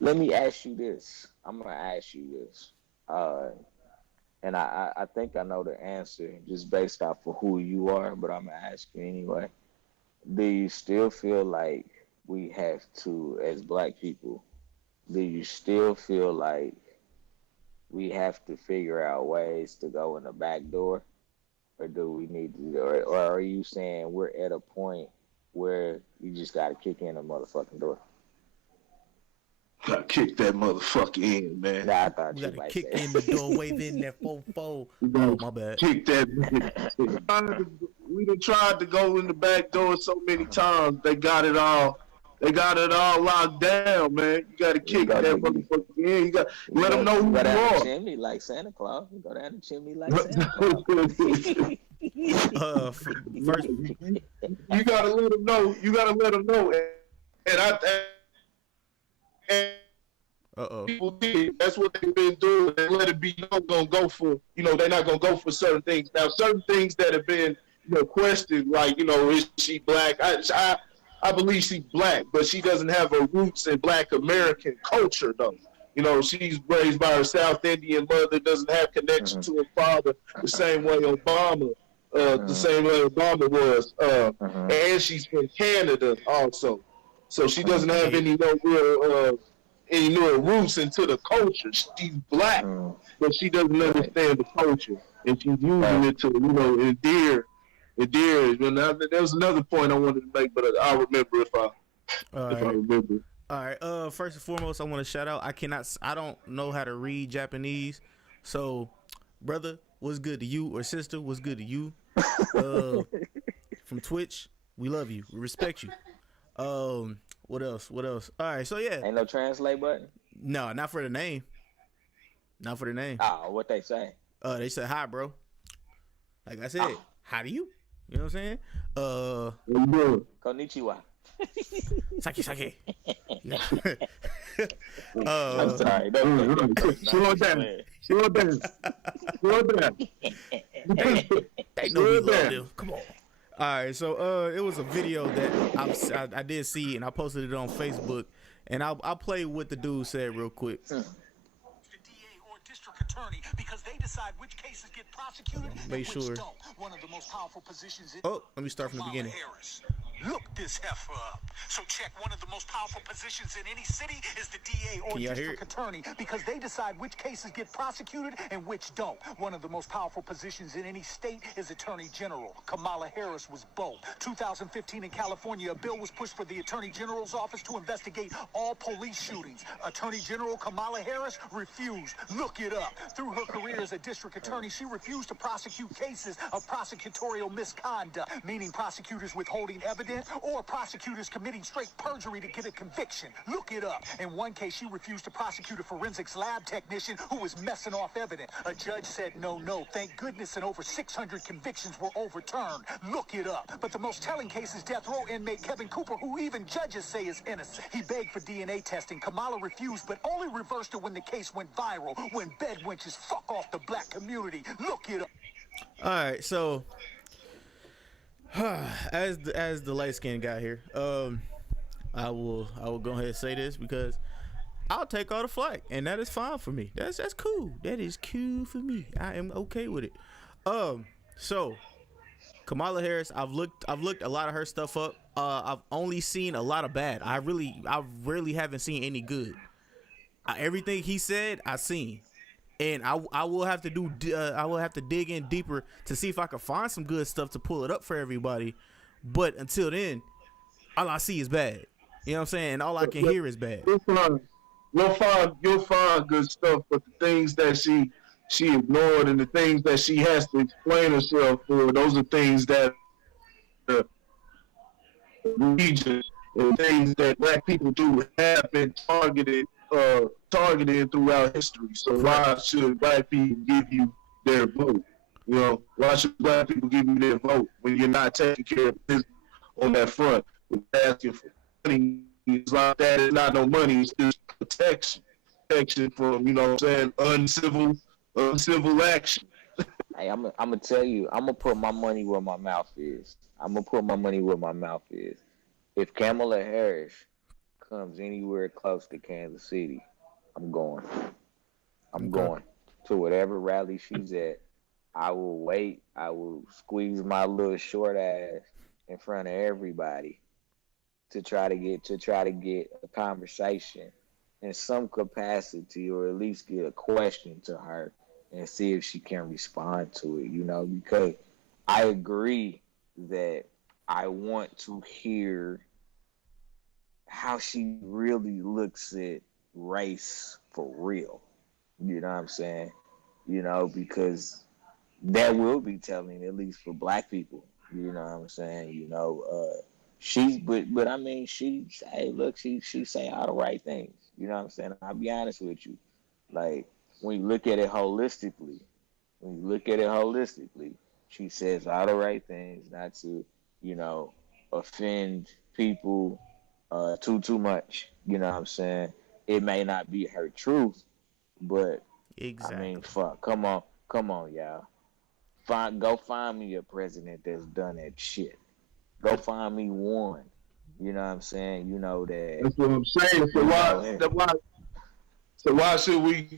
let me ask you this. I'm gonna ask you this, and I think I know the answer just based off of who you are, but I'm gonna ask you anyway. Do you still feel like we have to, as black people, do you still feel like we have to figure out ways to go in the back door, or do we need to, or are you saying we're at a point where you just got to kick in a motherfucking door? Gotta kick that motherfucker in, man. Nah, I thought We you gotta might kick say in the door, wave in that 4-4. Oh, my bad. Kick that. We done tried to go in the back door so many times. They got it all. They got it all locked down, man. You got to kick that motherfucker in. You got let them know who you are. Go down are. the chimney like Santa Claus. You go down the chimney like Santa Claus. First, you gotta let them know. You gotta let them know. People did. That's what they've been doing. They let it be known gonna go for. They're not gonna go for certain things. Now, certain things that have been questioned, like is she black? I believe she's black, but she doesn't have her roots in Black American culture, though. She's raised by her South Indian mother, doesn't have connection to her father the same way Obama was. And she's from Canada also. So she doesn't have any real roots into the culture. She's black, but she doesn't understand the culture. And she's using it to, endear. There was another point I wanted to make, but I'll remember if I remember. All right. First and foremost, I want to shout out. I don't know how to read Japanese, so brother, what's good to you, or sister, what's good to you? From Twitch, we love you, we respect you. What else? All right. So yeah. Ain't no translate button. No, not for the name. Not for the name. Oh, what they say? They said hi, bro. Like I said, how do you? You know what I'm saying? Konnichiwa. Sake. I'm sorry. Slow down. They know we love them. Come on. All right, so it was a video that I did see, and I posted it on Facebook, and I'll play what the dude said real quick. Attorney, because they decide which cases get prosecuted and which don't. One of the most powerful positions in let me start from the beginning. Harris. Look this heifer up. So check, one of the most powerful positions in any city is the DA or district attorney, because they decide which cases get prosecuted and which don't. One of the most powerful positions in any state is attorney general. Kamala Harris was both. 2015 in California, a bill was pushed for the attorney general's office to investigate all police shootings. Attorney General Kamala Harris refused. Look it up. Through her career as a district attorney, she refused to prosecute cases of prosecutorial misconduct, meaning prosecutors withholding evidence or prosecutors committing straight perjury to get a conviction. Look it up. In one case, she refused to prosecute a forensics lab technician who was messing off evidence. A judge said no. Thank goodness, and over 600 convictions were overturned. Look it up. But the most telling case is death row inmate Kevin Cooper, who even judges say is innocent. He begged for DNA testing. Kamala refused, but only reversed it when the case went viral, when bed wenches fuck off the black community. Look it up. All right, so as the light-skinned guy here, I will go ahead and say this, because I'll take all the flack, and that is fine for me. That's cool. That is cool for me. I am okay with it. So Kamala Harris, I've looked a lot of her stuff up. I've only seen a lot of bad. I really haven't seen any good. Everything he said, I seen, and I will have to I will have to dig in deeper to see if I can find some good stuff to pull it up for everybody. But until then, all I see is bad. You know what I'm saying? And all I can hear is bad. You'll find good stuff, but the things that she ignored and the things that she has to explain herself for, those are things that region and things that black people do have been targeted throughout history. So Correct. why should black people give you their vote? You know, why should black people give you their vote when you're not taking care of business on that front? Asking for money is like that. It's not no money. It's just protection from, you know what I'm saying, uncivil action. Hey, I'm gonna tell you, I'm gonna put my money where my mouth is. If Kamala Harris comes anywhere close to Kansas City, I'm going. I'm Okay. going to whatever rally she's at. I will wait. I will squeeze my little short ass in front of everybody to try to get a conversation in some capacity, or at least get a question to her and see if she can respond to it. You know, because I agree that I want to hear how she really looks at race for real. You know what I'm saying? You know, because that will be telling, at least for black people. You know what I'm saying? You know, but I mean, she say all the right things. You know what I'm saying? I'll be honest with you. Like, when you look at it holistically, she says all the right things, not to, you know, offend people too much. You know what I'm saying? It may not be her truth, but I mean, Exactly. fuck, come on, y'all. Go find me a president that's done that shit. Go find me one. You know what I'm saying? You know that. That's what I'm saying. You know him. So why should we,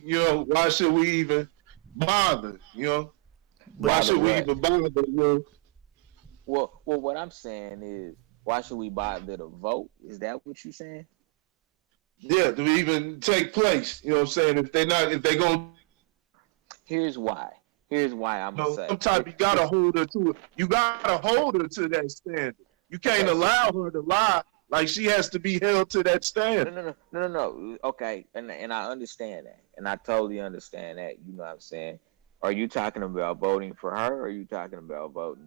why should we even bother, Why Bother should we what? even bother, What I'm saying is, why should we bother to vote? Is that what you're saying? Yeah, to even take place, you know what I'm saying? If they gonna, Here's why. Here's why I'm gonna say. some type, you gotta hold her to it. You gotta hold her to that standard. You can't Okay, so allow her to lie. Like, she has to be held to that standard. no. Okay, and I understand that, and I totally understand that. You know what I'm saying? Are you talking about voting for her, or are you talking about voting?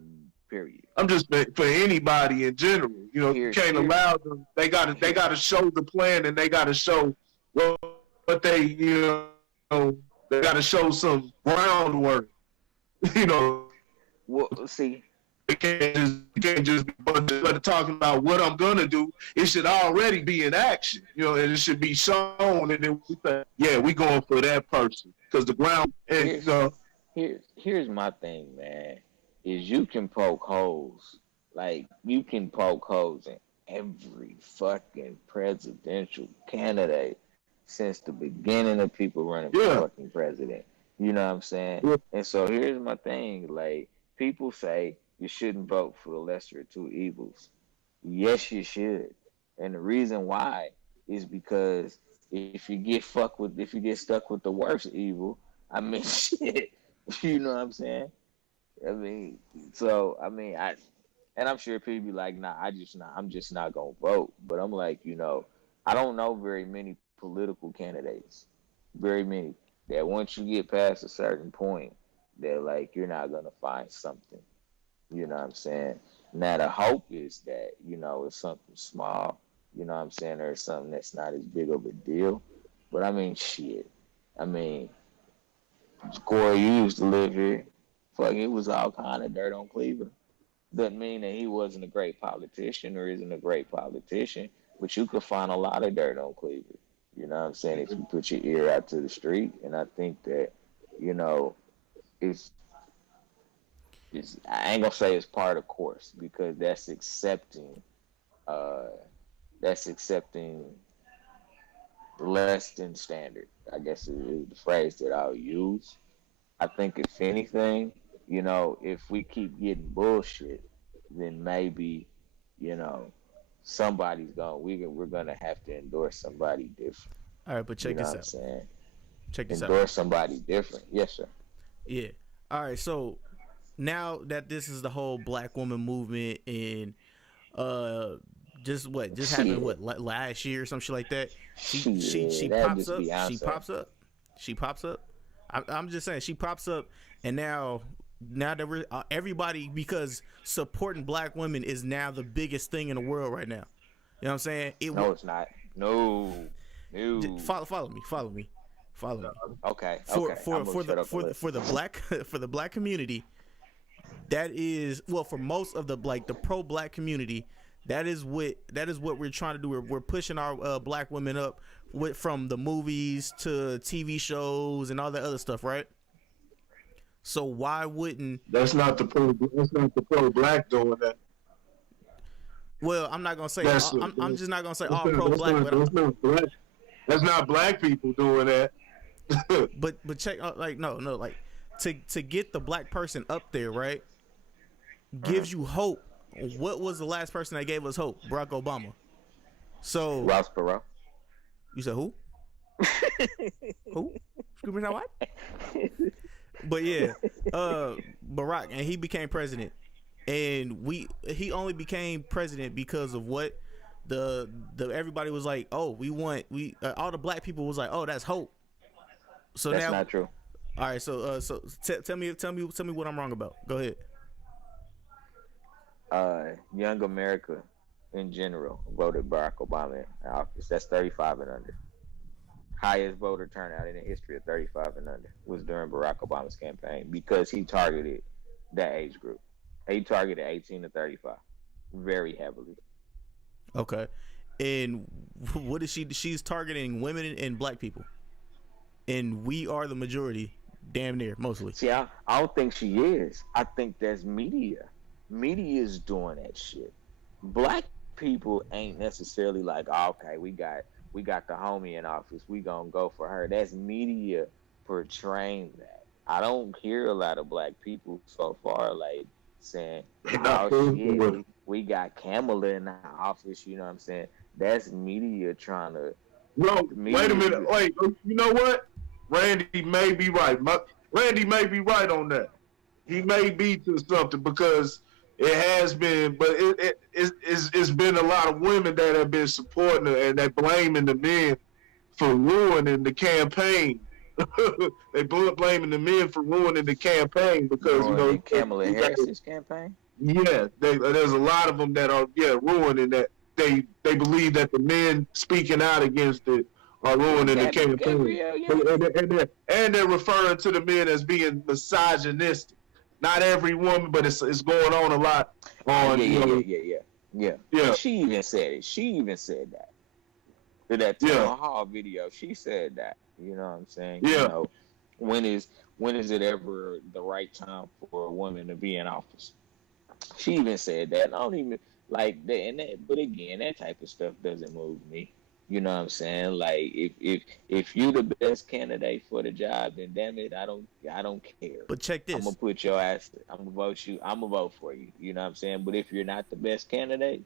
Period. I'm just for anybody in general. You Here, can't here, allow them. They here. gotta show the plan, and they gotta show what they they gotta show some groundwork. You know, Well, see, it can't just be talking about what I'm gonna do. It should already be in action. And it should be shown, and then we say, yeah, we going for that person because the ground. And here's here's my thing, man. Is you can poke holes, like you can poke holes in every fucking presidential candidate since the beginning of people running for yeah, fucking president. You know what I'm saying? yeah, And so here's my thing, like, people say you shouldn't vote for the lesser of two evils. Yes, you should. And the reason why is because if you get stuck with the worst evil, I mean, shit. You know what I'm saying? I mean, and I'm sure people be like, nah, I'm just not gonna vote. But I'm like, I don't know very many political candidates, very many, that once you get past a certain point, that, like, you're not gonna find something. You know what I'm saying? Now the hope is that, it's something small, you know what I'm saying, or something that's not as big of a deal. But I mean, shit. I mean, Corey used to live here. Fuck, it was all kind of dirt on Cleveland. Doesn't mean that he wasn't a great politician or isn't a great politician, but you could find a lot of dirt on Cleveland. You know what I'm saying? If you put your ear out to the street, and I think that, you know, it's I ain't gonna say it's part of course, because uh that's accepting less than standard, I guess, is the phrase that I'll use. I think if anything, you know, if we keep getting bullshit, then maybe, you know, we're gonna have to endorse somebody different. All right, but check You know this what I'm out. saying? Check this out. Endorse somebody different. Yes, sir. Yeah. All right. So now that this is the whole black woman movement and just happened last year or some shit like that. She pops up. She pops up. I'm just saying she pops up, and now that we're everybody, because supporting black women is now the biggest thing in the world right now. You know what I'm saying? No, it's not. No. Follow me. Okay. For the black community, that is, well, for most of the pro black community, that is what we're trying to do. We're pushing our black women up from the movies to TV shows and all that other stuff, right? So why wouldn't that's not the pro black doing that? Well, I'm not gonna say I'm just not gonna say all pro black. That's not black people doing that. but check no to get the black person up there, right? Gives you hope. What was the last person that gave us hope? Barack Obama. So Ross Perot. You said who? Who? Excuse me, what? But yeah, Barack, and he became president, and he only became president because of what the everybody was like. Oh, all the black people was like, oh, that's hope. So that's now, not true. All right, so tell me what I'm wrong about. Go ahead. Young America in general voted Barack Obama in office. That's 35 and under. Highest voter turnout in the history of 35 and under was during Barack Obama's campaign, because he targeted that age group. He targeted 18 to 35 very heavily. Okay. And what is she? She's targeting women and black people. And we are the majority, damn near, mostly. See, I don't think she is. I think that's media. Media is doing that shit. Black people ain't necessarily like, oh, okay, we got the homie in office, we gonna go for her. That's media portraying that. I don't hear a lot of black people so far like saying, oh shit, we got Kamala in the office, you know what I'm saying? That's media trying to... No, wait a minute. Wait, you know what? Randy may be right. Randy may be right on that. He may be to something, because it has been, but it's been a lot of women that have been supporting her, and they're blaming the men for ruining the campaign. They blaming the men for ruining the campaign because, you know, Kamala Harris's campaign. Yeah, there's a lot of them that are ruining that. They believe that the men speaking out against it are ruining the campaign, and they're referring to the men as being misogynistic. Not every woman, but it's going on a lot. Yeah. She even said it. She even said that. In that town hall video, she said that. You know what I'm saying? Yeah. You know, when is it ever the right time for a woman to be in office? She even said that. And I don't even like that. And that, but again, that type of stuff doesn't move me. You know what I'm saying? Like if you the best candidate for the job, then damn it, I don't care. But check this. I'm gonna put your ass. I'm gonna vote you. I'm gonna vote for you. You know what I'm saying? But if you're not the best candidate,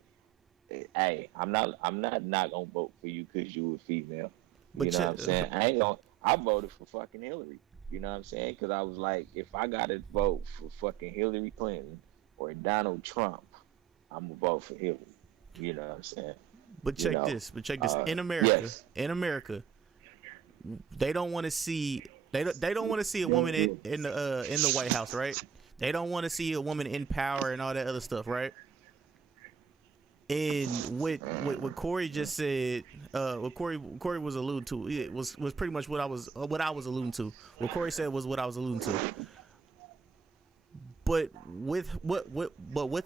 hey, I'm not gonna vote for you because you a female. You know what I'm saying? I voted for fucking Hillary. You know what I'm saying? Because I was like, if I gotta vote for fucking Hillary Clinton or Donald Trump, I'm gonna vote for Hillary. You know what I'm saying? But check this. In America, they don't want to see. They don't want to see a woman in the White House, right? They don't want to see a woman in power and all that other stuff, right? And what Corey just said, what Corey was alluding to, it was pretty much what I was alluding to. What Corey said was what I was alluding to. But with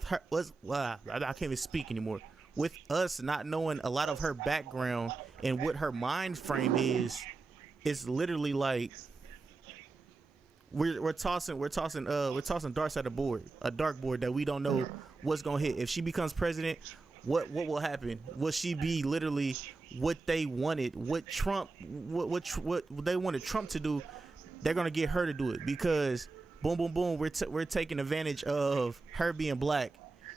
her, I can't even speak anymore. With us not knowing a lot of her background and what her mind frame is, it's literally like we're tossing darts at a dartboard that we don't know what's gonna hit. If she becomes president, what will happen? Will she be literally what they wanted? What they wanted Trump to do? They're gonna get her to do it because boom, boom, boom. We're taking advantage of her being black,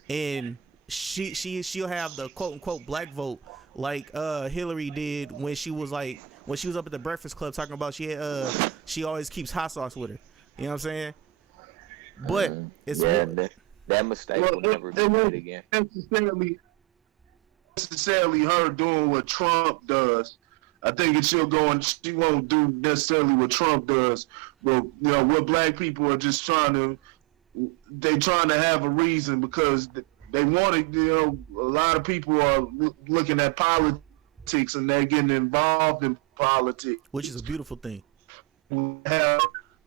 and she'll have the quote unquote black vote like Hillary did when she was up at the Breakfast Club talking about she always keeps hot sauce with her. You know what I'm saying? But it's that mistake will never be made again. Necessarily her doing what Trump does. I think she'll go and she won't do necessarily what Trump does. But what black people are just trying to have a reason because they want to. A lot of people are looking at politics and they're getting involved in politics, which is a beautiful thing. Have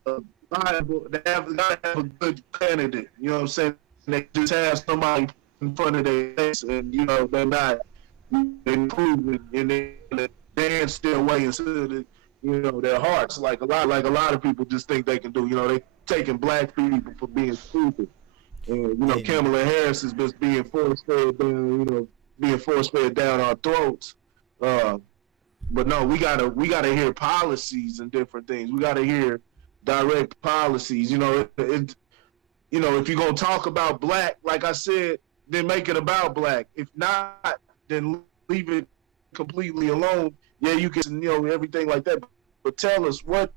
a gotta have a good candidate. You know what I'm saying? They just have somebody in front of their face, and they're not improving, and they dance their way into their hearts. Like a lot of people just think they can do. They taking black people for being stupid. And Kamala Harris is just being force fed down our throats. But no, we gotta hear policies and different things. We gotta hear direct policies. If you're gonna talk about black, like I said, then make it about black. If not, then leave it completely alone. Yeah, you can, everything like that. But tell us what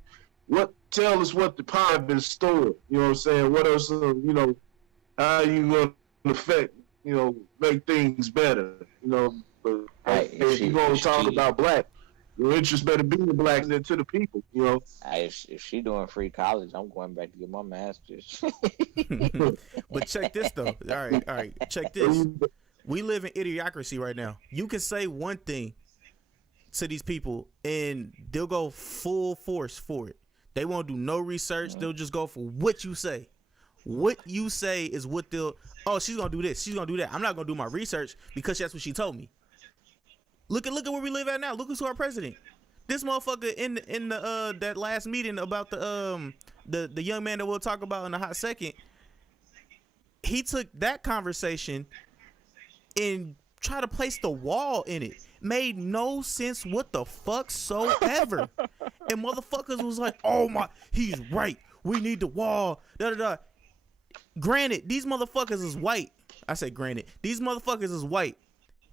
the pie been stored. You know what I'm saying? What else? How you gonna affect? Make things better. But if you gonna talk about black, your interest better be in black than to the people. If she doing free college, I'm going back to get my master's. But check this though. All right. Check this. We live in idiocracy right now. You can say one thing to these people and they'll go full force for it. They won't do no research. They'll just go for what you say. What you say is what she's gonna do this, she's gonna do that. I'm not gonna do my research because that's what she told me. Look at where we live at now. Look who's our president. This motherfucker in the that last meeting about the young man that we'll talk about in a hot second. He took that conversation and tried to place the wall in it. Made no sense what the fuck so ever. And motherfuckers was like, oh my, he's right. We need the wall. Da da da. Granted, these motherfuckers is white. I said granted. These motherfuckers is white.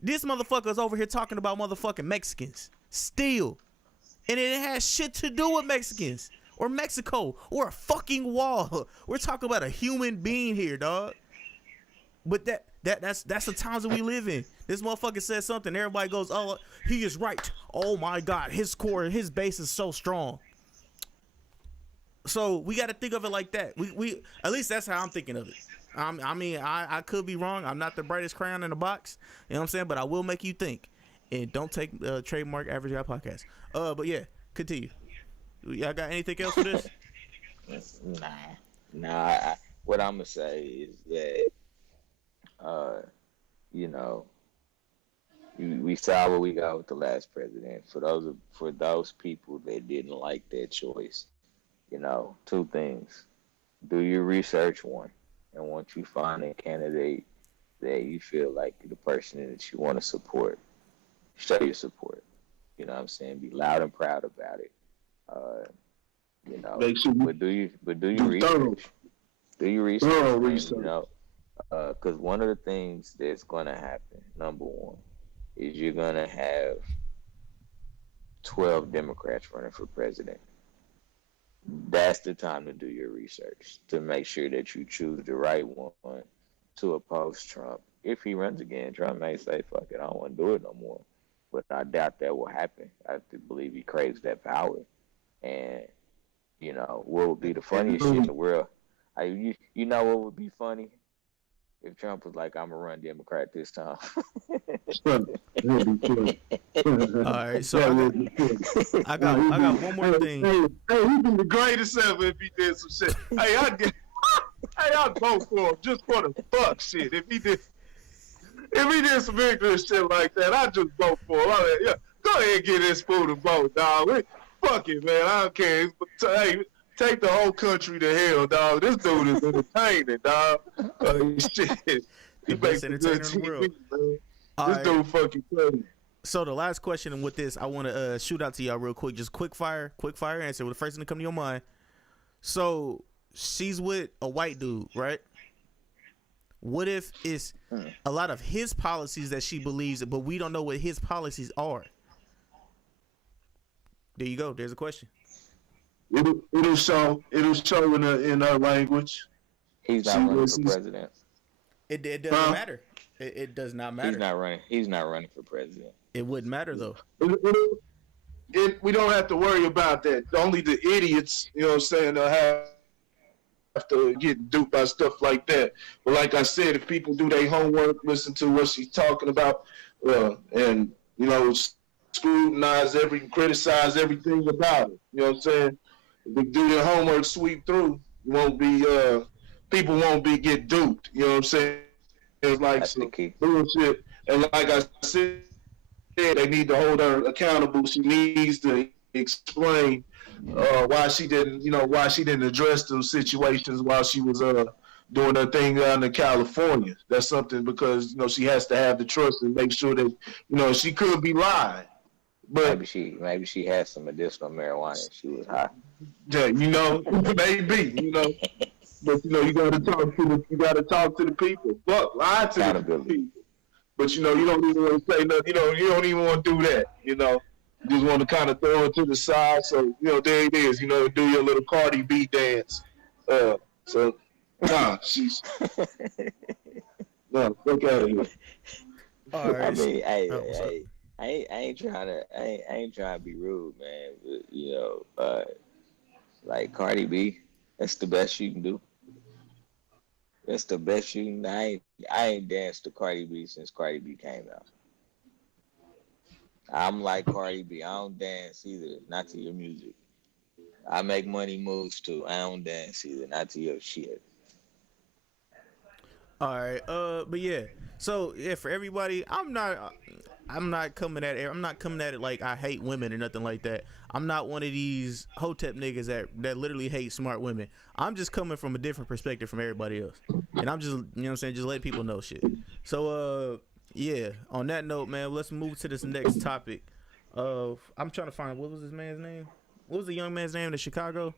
This motherfucker's over here talking about motherfucking Mexicans. Still. And it has shit to do with Mexicans. Or Mexico. Or a fucking wall. We're talking about a human being here, dog. But that's the times that we live in. This motherfucker says something. Everybody goes, oh, he is right. Oh my God. His base is so strong. So we got to think of it like that. We at least that's how I'm thinking of it. I mean, I could be wrong. I'm not the brightest crayon in the box. You know what I'm saying? But I will make you think. And don't take trademark Average Guy Podcast. But yeah, continue. Y'all got anything else for this? Nah. What I'm gonna say is that, we saw what we got with the last president. For those people that didn't like that choice, two things: do your research, one, and once you find a candidate that you feel like the person that you want to support, show your support. You know what I'm saying? Be loud and proud about it. But do your research. Do your research. Because one of the things that's going to happen, number one, is you're going to have 12 Democrats running for president. That's the time to do your research, to make sure that you choose the right one to oppose Trump. If he runs again, Trump may say, fuck it, I don't want to do it no more. But I doubt that will happen. I believe he craves that power. And, what would be the funniest shit in the world? You know what would be funny? If Trump was like, I'm going to run Democrat this time. All right, so I got one more thing. Hey, he'd be the greatest ever if he did some shit. Hey, I'd vote for him just for the fuck shit. If he did some ignorant shit like that, I'd just vote for him. Yeah, go ahead and get this food and vote, dog. Fuck it, man. I don't care. Hey, take the whole country to hell, dog. This dude is entertaining, dog. Shit. The best entertainer in the world. This dude fucking crazy. So the last question with this, I want to shoot out to y'all real quick. Just quick fire answer with the first thing that come to your mind. So she's with a white dude, right? What if it's a lot of his policies that she believes, but we don't know what his policies are? There you go. There's a question. It'll show in her language. He's not running for president. It doesn't matter. It does not matter. He's not running for president. It wouldn't matter though. We don't have to worry about that. Only the idiots, you know what I'm saying, they'll have to get duped by stuff like that. But like I said, if people do their homework, listen to what she's talking about, and you know, scrutinize criticize everything about it. You know what I'm saying? If they do their homework, sweep through, people won't get duped. You know what I'm saying? It's like some bullshit. And like I said, they need to hold her accountable. She needs to explain why she didn't address those situations while she was doing her thing down in California. That's something, because you know she has to have the trust and make sure that, you know, she could be lying. But maybe she had some medicinal marijuana and she was high. Yeah, you know, maybe, you know. But you know, you gotta talk to the people. Fuck, lie to the people. But you know, you don't even want to say nothing. You know, you don't even want to do that. You know, you just want to kind of throw it to the side. So you know, there it is. You know, do your little Cardi B dance. She's no, fuck out of here. All right. I mean, I ain't trying to be rude, man. But you know, like Cardi B, that's the best you can do. That's the best you can. I ain't danced to Cardi B since Cardi B came out. I'm like Cardi B. I don't dance either, not to your music. I make money moves too. I don't dance either, not to your shit. All right. But yeah. So yeah, for everybody, I'm not coming at it. I'm not coming at it like I hate women or nothing like that. I'm not one of these hotep niggas that literally hate smart women. I'm just coming from a different perspective from everybody else. And I'm just, you know what I'm saying, just letting people know shit. So yeah, on that note, man, let's move to this next topic. I'm trying to find, what was this man's name? What was the young man's name in Chicago?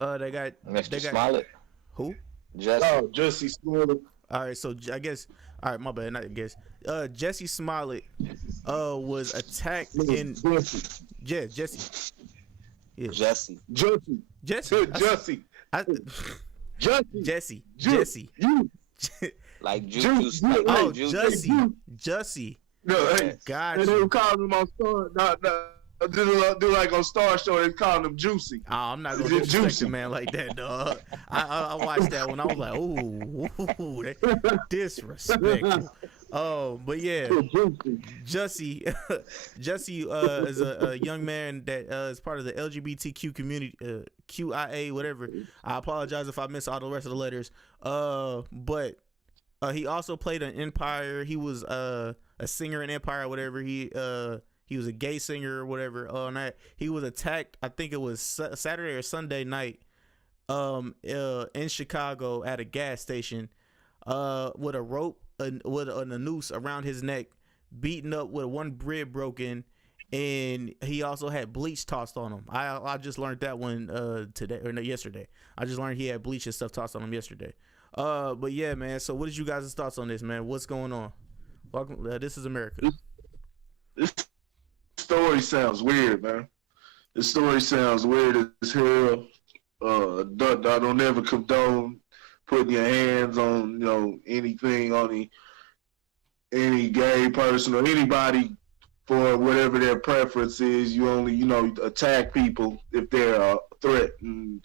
Mr. Smollett. Who? Jesse Smollett. All right, so I guess, all right, my bad, not I guess. Jesse Smollett was attacked in Jesse. Yeah. Jesse. Like juice. Oh, Jesse. No, hey, God. And they were calling him on Star. Do like on Star Show, they calling him Juicy. Oh, I'm not gonna disrespect a man like that, dog. I watched that one. I was like, ooh, disrespectful. Oh, but yeah, Jesse is a young man that is part of the LGBTQ community, QIA, whatever. I apologize if I miss all the rest of the letters. But he also played in Empire. He was a singer in Empire, whatever. He was a gay singer or whatever. He was attacked. I think it was Saturday or Sunday night, in Chicago at a gas station, with a rope with a noose around his neck, beaten up with one rib broken, and he also had bleach tossed on him. I just learned that one yesterday. I just learned he had bleach and stuff tossed on him yesterday. But yeah, man. So what is you guys' thoughts on this, man? What's going on? Welcome. This is America. This story sounds weird, man. This story sounds weird as hell. I don't ever condone putting your hands on, you know, anything on any gay person or anybody for whatever their preference is. You only, you know, attack people if they're a threat, and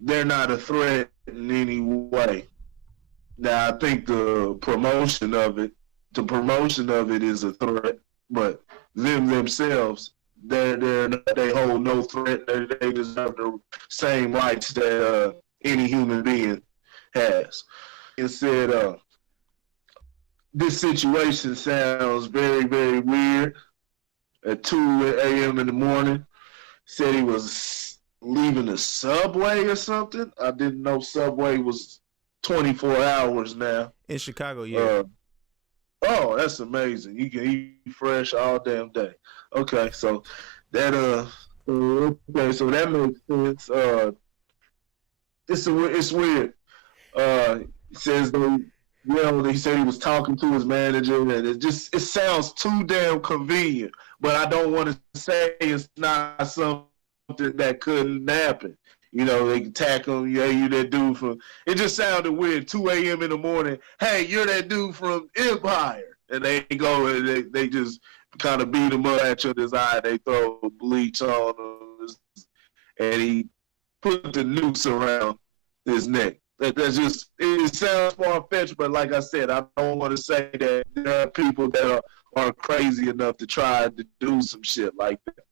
they're not a threat in any way. Now, I think the promotion of it is a threat, but themselves, they hold no threat. They deserve the same rights that any human being has. It said, this situation sounds very, very weird. At 2 a.m. in the morning, said he was leaving the subway or something. I didn't know Subway was 24 hours now. In Chicago, yeah. Oh, that's amazing. You can eat fresh all damn day. Okay, so that so that makes sense. it's weird. He says they said he was talking to his manager, and it sounds too damn convenient. But I don't want to say it's not something that couldn't happen. They can tackle him. Yeah, you that dude from. It just sounded weird. 2 a.m. in the morning. Hey, you're that dude from Empire, and they go and they just kind of beat him up at his eye. They throw bleach on him, and he put the noose around his neck. That's just, it sounds far fetched, but like I said, I don't want to say that there are people that are crazy enough to try to do some shit like that.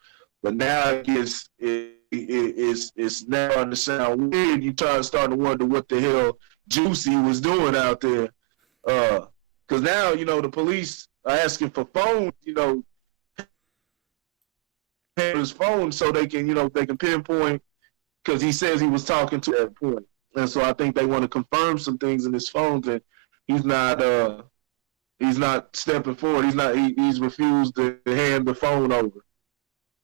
But now I guess it's now starting to sound weird. You start to wonder what the hell Juicy was doing out there. Because now, the police are asking for phones, his phone so they can pinpoint, because he says he was talking to that point. And so I think they want to confirm some things in his phone that he's not stepping forward. He's refused to hand the phone over.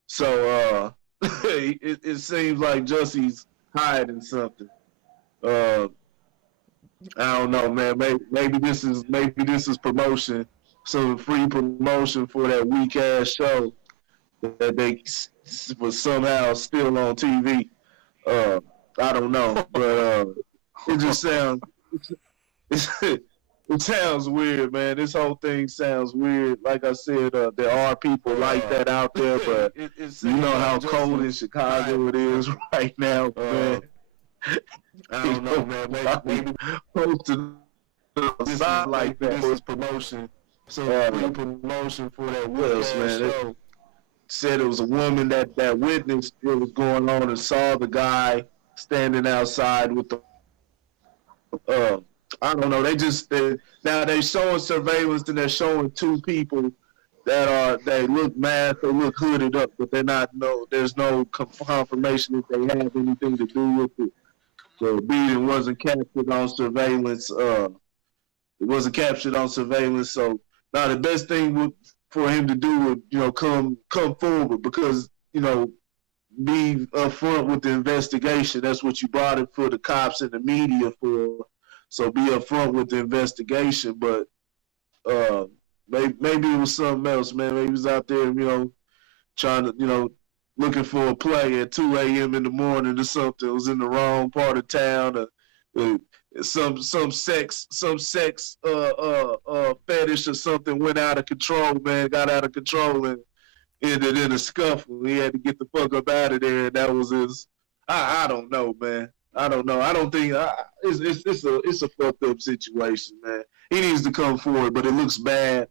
So it seems like Jussie's hiding something. I don't know, man. Maybe this is promotion, some free promotion for that weak ass show that they was somehow still on TV. I don't know, but it just sounds it sounds weird, man. This whole thing sounds weird. Like I said, there are people like that out there, but you know how cold in Chicago it is right now, man. I don't know, man. Maybe posted outside like that was promotion. So free promotion for that man. Show. Said it was a woman that witnessed what was going on and saw the guy standing outside with the I don't know. Now they're showing surveillance and they're showing two people they look masked, they look hooded up, but there's no confirmation that they have anything to do with it. The beating wasn't captured on surveillance. It wasn't captured on surveillance. So now the best thing for him to do would come forward, because be upfront with the investigation. That's what you brought it for the cops and the media for. So be upfront with the investigation. But maybe it was something else, man. Maybe he was out there, trying to, looking for a play at 2 a.m. in the morning or something. It was in the wrong part of town. Some sex fetish or something went out of control, man. Got out of control and ended in a scuffle. He had to get the fuck up out of there, and that was his. I don't know, man. I don't know. I don't think it's a fucked up situation, man. He needs to come forward, but it looks bad.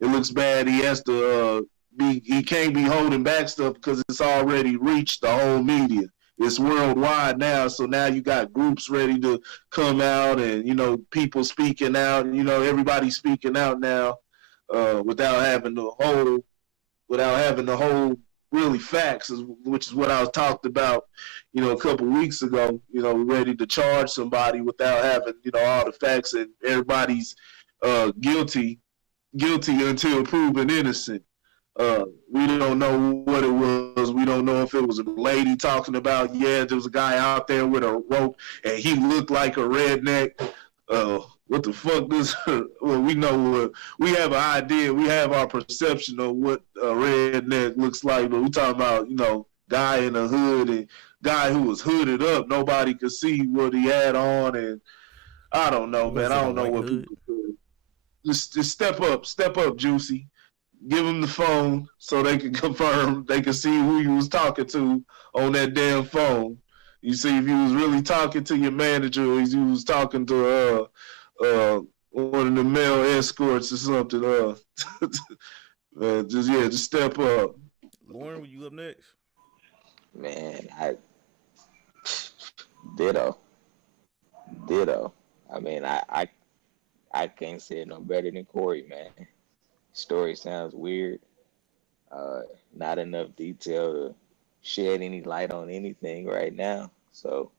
It looks bad. He has to he can't be holding back stuff because it's already reached the whole media. It's worldwide now, so now you got groups ready to come out and people speaking out. Everybody speaking out now without having the whole really facts, which is what I was talked about, a couple weeks ago. Ready to charge somebody without having all the facts, and everybody's guilty until proven innocent. We don't know what it was. We don't know if it was a lady talking about, there was a guy out there with a rope and he looked like a redneck. What the fuck this? Well, we know we have an idea. We have our perception of what a redneck looks like, but we talking about, guy in a hood and guy who was hooded up. Nobody could see what he had on, and I don't know, man. I don't know what people do. Just step up, Juicy. Give him the phone so they can confirm, they can see who you was talking to on that damn phone. You see if you was really talking to your manager or if you was talking to one of the male escorts or something. Just step up. Lauren, were you up next? Man, ditto. I mean, I can't say it no better than Corey, man. Story sounds weird. Not enough detail to shed any light on anything right now. So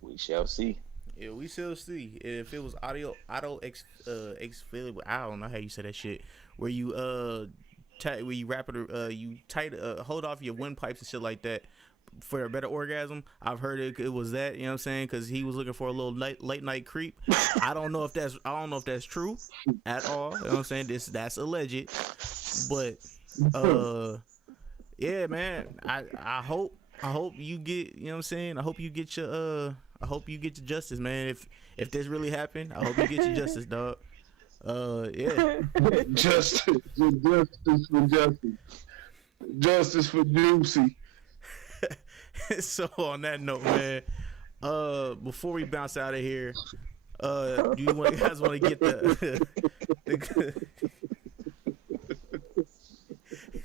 we shall see. Yeah, we shall see. If it was auto exfilling, I don't know how you say that shit. Where you where you wrap it, you tight hold off your windpipes and shit like that. for a better orgasm. I've heard it was that, you know what I'm saying, because he was looking for a little late night creep. I don't know if that's true at all. You know what I'm saying? That's alleged, but yeah, man. I hope you get, you know what I'm saying. I hope you get your justice, man. If this really happened, I hope you get your justice, dog. Yeah. Justice for justice. Justice for Juicy. So on that note, man, before we bounce out of here, do you guys want to get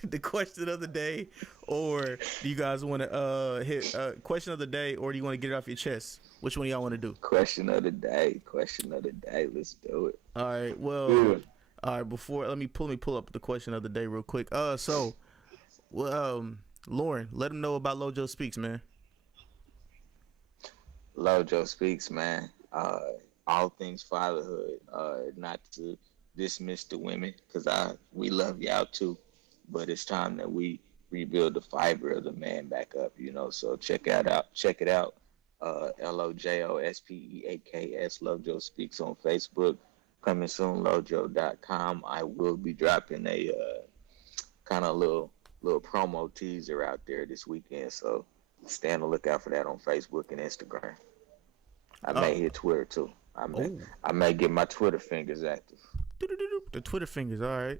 the question of the day, or do you guys want to hit question of the day, or do you want to get it off your chest? Which one y'all want to do? Question of the day. Let's do it. All right. Well, all right. Before let me pull up the question of the day real quick. Lauren, let them know about Lojo Speaks, man. Lojo Speaks, man. All things fatherhood. Not to dismiss the women, because we love y'all too, but it's time that we rebuild the fiber of the man back up. So check it out. LOJOSPEAKS, Lojo Speaks on Facebook. Coming soon, Lojo.com. I will be dropping a kind of little promo teaser out there this weekend, so stay on the lookout for that on Facebook and Instagram. I may hit Twitter too. I may get my Twitter fingers active. The Twitter fingers, all right.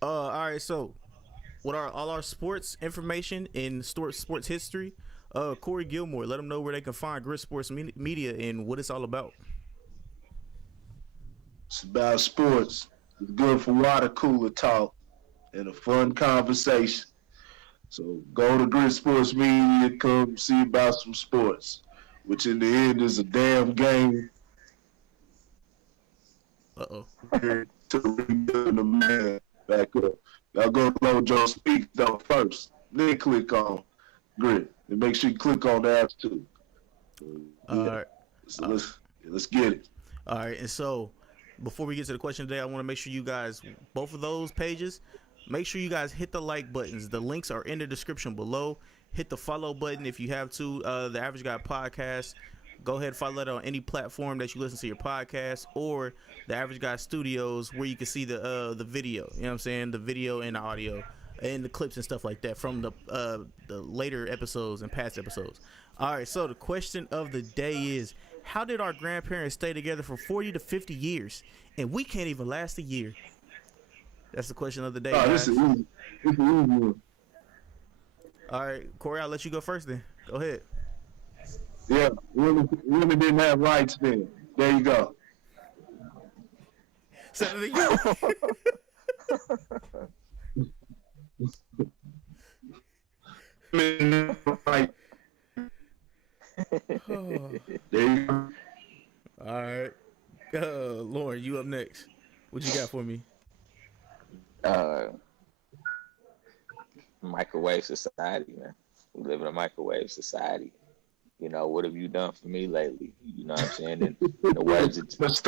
All right. So, what are all our sports information in sports history? Corey Gilmore, let them know where they can find Grit Sports Media and what it's all about. It's about sports. It's good for water cooler talk and a fun conversation. So go to Grit Sports Media, come see about some sports, which in the end is a damn game. To rebuild the man back up. Y'all go to Lojo Speak though first, then click on Grit, and make sure you click on the apps too. All right. So let's get it. All right, and so before we get to the question today, I want to make sure you guys, both of those pages, make sure you guys hit the like buttons. The links are in the description below. Hit the follow button if you have to. The Average Guy Podcast. Go ahead and follow that on any platform that you listen to your podcast, or the Average Guy Studios, where you can see the video. You know what I'm saying? The video and the audio and the clips and stuff like that from the later episodes and past episodes. All right, so the question of the day is, how did our grandparents stay together for 40 to 50 years and we can't even last a year? That's the question of the day. This is easy. All right, Corey, I'll let you go first then. Go ahead. Yeah, women didn't have rights then. There you go. Right. There you go. All right. Lauren, you up next. What you got for me? Microwave society, man. We live in a microwave society. What have you done for me lately? You know what I'm saying? In the words of Janet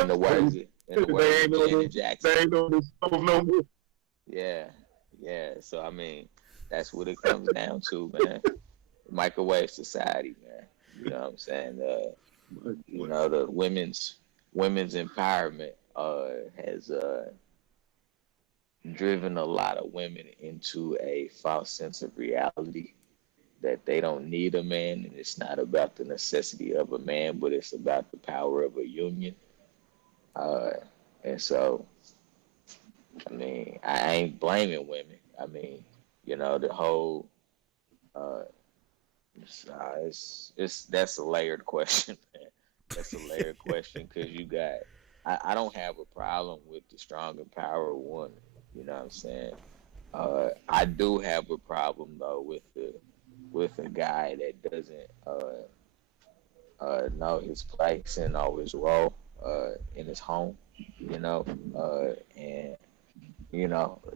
Jackson. They ain't on the stove no more. Yeah. So I mean, that's what it comes down to, man. Microwave society, man. You know what I'm saying? The women's empowerment has driven a lot of women into a false sense of reality that they don't need a man, and it's not about the necessity of a man, but it's about the power of a union. And so, I mean, I ain't blaming women. I mean, the whole that's a layered question, man. That's a layered question, because you got. I don't have a problem with the strong and power of woman. You know what I'm saying? I do have a problem though with a guy that doesn't know his place and know his role in his home, and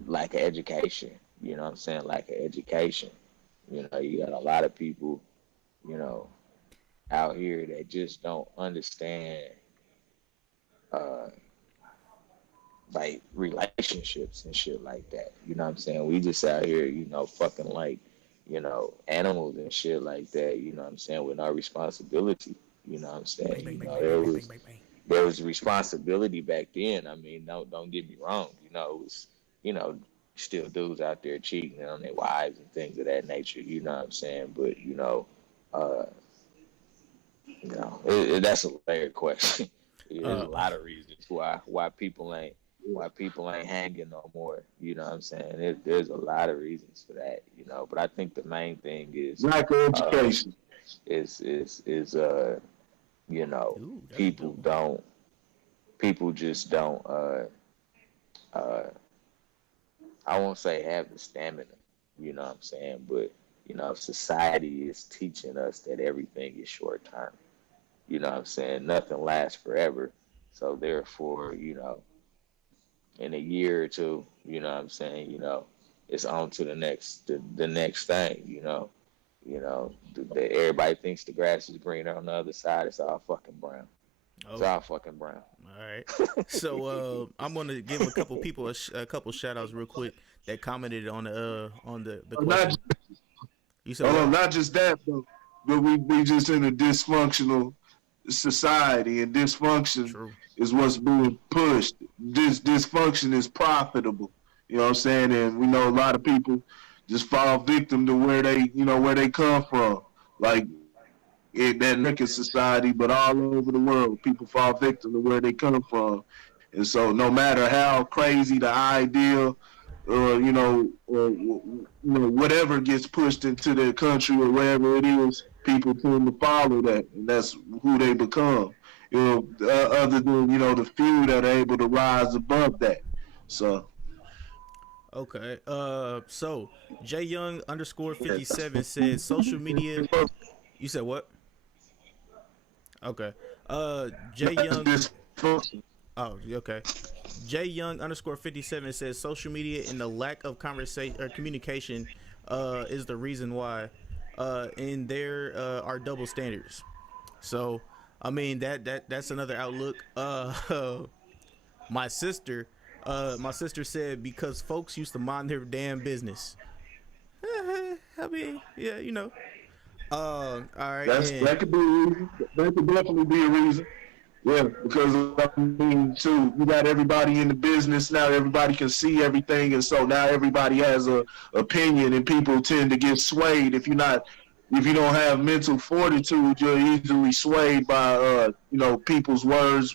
like an education. You know what I'm saying? Like an education. You got a lot of people, out here that just don't understand like relationships and shit like that. You know what I'm saying? We just out here, fucking like animals and shit like that, you know what I'm saying, with no responsibility. You know what I'm saying? There was responsibility back then. I mean, don't get me wrong. It was, still dudes out there cheating on their wives and things of that nature. You know what I'm saying? But uh, that's a layered question. There's a lot of reasons why people ain't hanging no more. You know what I'm saying? There's a lot of reasons for that. But I think the main thing is lack of education. Ooh, people just don't I won't say have the stamina, you know what I'm saying, but society is teaching us that everything is short term. You know what I'm saying? Nothing lasts forever. So therefore, in a year or two, you know what I'm saying, it's on to the next thing, everybody thinks the grass is greener on the other side. It's all fucking brown. Oh. It's all fucking brown. All right. So I'm gonna give a couple people a couple shout outs real quick that commented on the question. You said not just that, but we just in a dysfunctional society, and dysfunction is what's being pushed. This dysfunction is profitable. You know what I'm saying? And we know a lot of people just fall victim to where they come from. Like in that American society, but all over the world, people fall victim to where they come from. And so no matter how crazy the ideal or whatever gets pushed into their country or wherever it is, people tend to follow that, and that's who they become. Other than the few that are able to rise above that. So. Okay. So J Young _57 said social media. You said what? Okay. J Young. Oh, okay. J Young _57 says social media and the lack of conversation or communication is the reason why and there are double standards. So I mean that's another outlook. My sister said because folks used to mind their damn business. I mean, yeah, all right. That could be a reason. That could definitely be a reason. Yeah, because I mean, too, you got everybody in the business now. Everybody can see everything, and so now everybody has a opinion, and people tend to get swayed. If you don't have mental fortitude, you're easily swayed by people's words,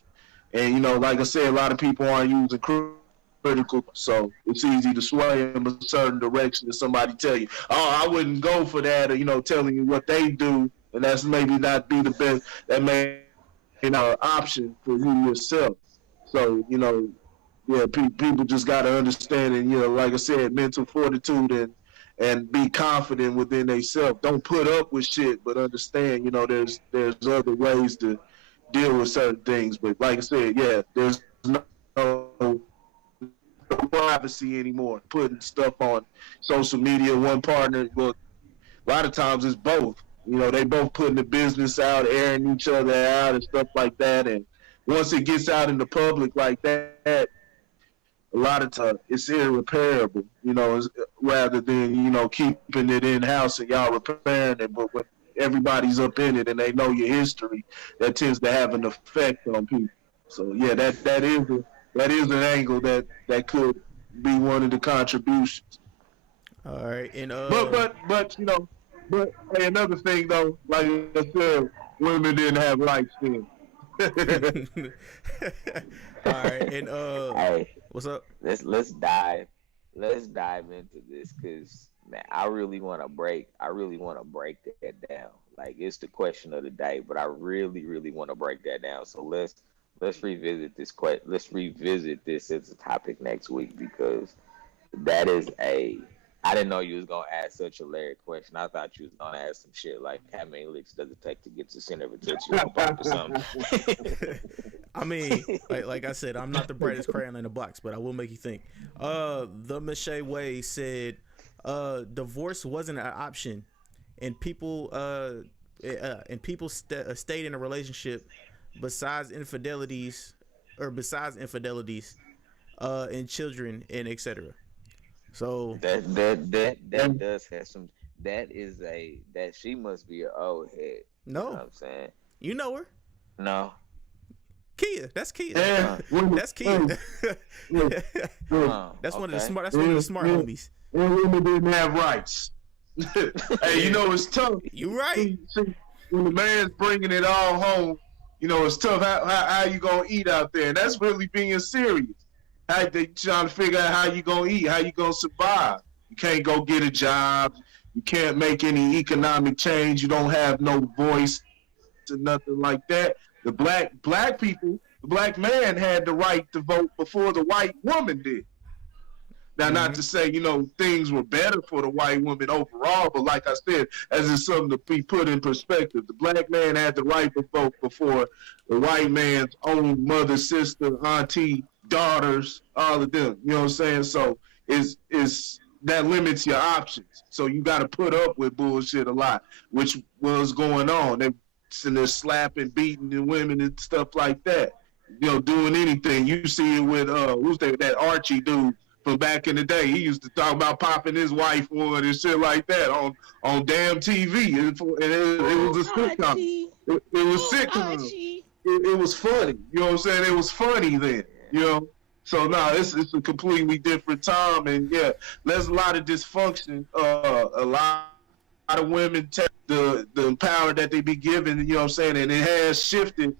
and like I said, a lot of people aren't using critical, so it's easy to sway in a certain direction. If somebody tell you, "Oh, I wouldn't go for that," or telling you what they do, and that's maybe not be the best. That may option for you yourself. So, people just got to understand, and, like I said, mental fortitude and be confident within themselves. Don't put up with shit, but understand, there's other ways to deal with certain things. But like I said, yeah, there's no privacy anymore. Putting stuff on social media, one partner, well, a lot of times it's both. They both putting the business out, airing each other out and stuff like that. And once it gets out in the public like that, a lot of times it's irreparable, rather than, keeping it in-house and y'all repairing it. But when everybody's up in it and they know your history, that tends to have an effect on people. So, yeah, that is an angle that could be one of the contributions. All right. And But hey, another thing though, like I said, women didn't have light skin. All right, and Hey, what's up? let's dive into this, because man, I really want to break that down. Like, it's the question of the day, but I really want to break that down. So let's revisit this as a topic next week, because that is I didn't know you was gonna ask such a layered question. I thought you was gonna ask some shit like, how many licks does it take to get to center of attention or something? I mean, like I said, I'm not the brightest crayon in the box, but I will make you think. The Michelle Way said, divorce wasn't an option, and people stayed in a relationship besides infidelities, and children and etc. So that does have some that she must be an old head. No, you know what I'm saying, you know her. no. Kia, that's Kia. Yeah, That's Kia. That's one of the smart. That's one of the smart homies. Women didn't have rights. Hey, you know it's tough. You right. See, when the man's bringing it all home, you know it's tough. How you gonna eat out there? And that's really being serious. How they trying to figure out how you gonna eat, how you gonna survive. You can't go get a job. You can't make any economic change. You don't have no voice or nothing like that. The black people, the black man had the right to vote before the white woman did. Now, not to say, you know, things were better for the white woman overall, but like I said, as it's something to be put in perspective, the black man had the right to vote before the white man's own mother, sister, auntie, daughters, all of them. You know what I'm saying? So it's that limits your options. So you got to put up with bullshit a lot, which was going on. They're slapping, beating the women and stuff like that. You know, doing anything. You see it with that Archie dude from back in the day. He used to talk about popping his wife one and shit like that on damn TV. It was a sitcom. It was sitcom. It was funny. You know what I'm saying? It was funny then. You know. So no, it's a completely different time, and yeah, there's a lot of dysfunction. A lot of women take the power that they be given, you know what I'm saying, and it has shifted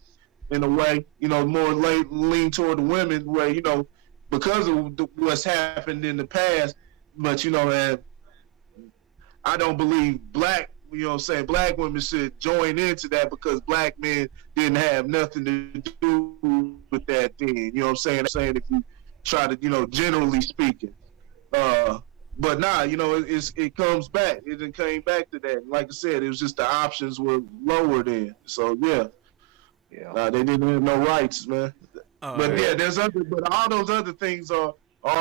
in a way, you know, more lean toward the women, where, you know, because of what's happened in the past. But you know, and I don't believe black women should join into that, because black men didn't have nothing to do with that then. You know what I'm saying? If you try to, you know, generally speaking. But nah, you know, it comes back. It came back to that. Like I said, it was just the options were lower then. So yeah. They didn't have no rights, man. But all those other things are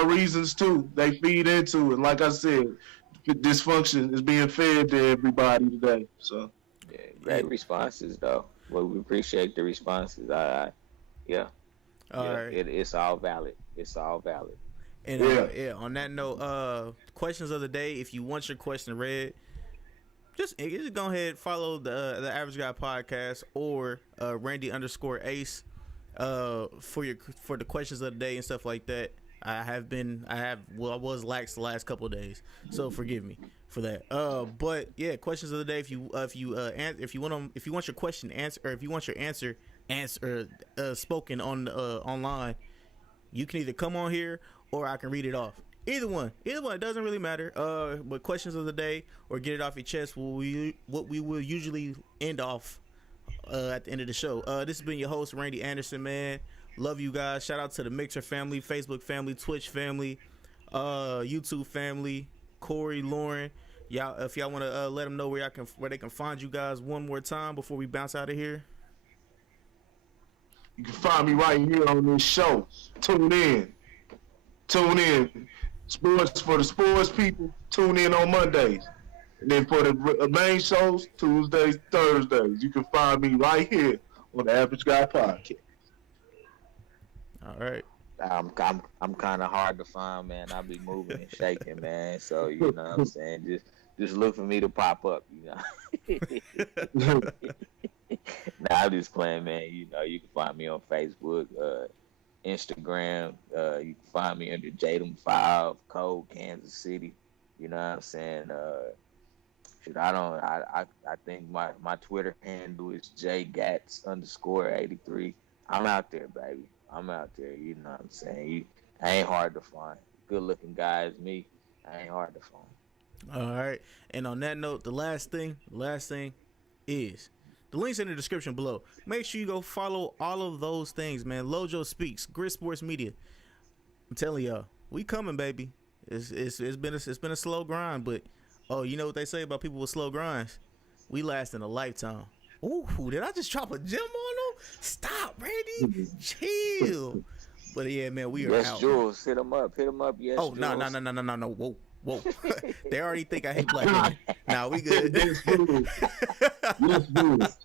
reasons too. They feed into it. Like I said, dysfunction is being fed to everybody today. So yeah, great responses though. Well, we appreciate the responses. Right. It's all valid. It's all valid. And on that note, questions of the day. If you want your question read, just go ahead, follow the Average Guy Podcast or Randy_Ace for the questions of the day and stuff like that. I was lax the last couple of days, so forgive me for that. But yeah, questions of the day. If you want your question answered, or if you want your answer spoken on online, you can either come on here or I can read it off. Either one, it doesn't really matter. But questions of the day or get it off your chest, what we will usually end off at the end of the show. This has been your host, Randy Anderson, man. Love you guys. Shout out to the Mixer family, Facebook family, Twitch family, YouTube family, Corey, Lauren. Y'all, if y'all want to let them know where they can find you guys one more time before we bounce out of here. You can find me right here on this show. Tune in. Sports for the sports people. Tune in on Mondays. And then for the main shows, Tuesdays, Thursdays. You can find me right here on the Average Guy Podcast. All right. I'm kind of hard to find, man. I be moving and shaking, man. So you know what I'm saying. Just look for me to pop up, you know. Nah, I'm just playing, man. You know, you can find me on Facebook, Instagram. You can find me under Jadam5 Code Kansas City. You know what I'm saying. I think my Twitter handle is jgats_83. I'm out there, baby. I'm out there, you know what I'm saying. I ain't hard to find. Good looking guys, me. I ain't hard to find. All right. And on that note, the last thing is the links in the description below. Make sure you go follow all of those things, man. Lojo Speaks, Grit Sports Media. I'm telling y'all, we coming, baby. It's been a slow grind, but you know what they say about people with slow grinds? We last in a lifetime. Ooh, did I just drop a gem on them? Stop, Randy. Chill. But yeah, man, we are out. Yes, Jules. Hit them up. Yes, oh, no. Whoa. They already think I hate black women. Nah, we good. Yes, Jules.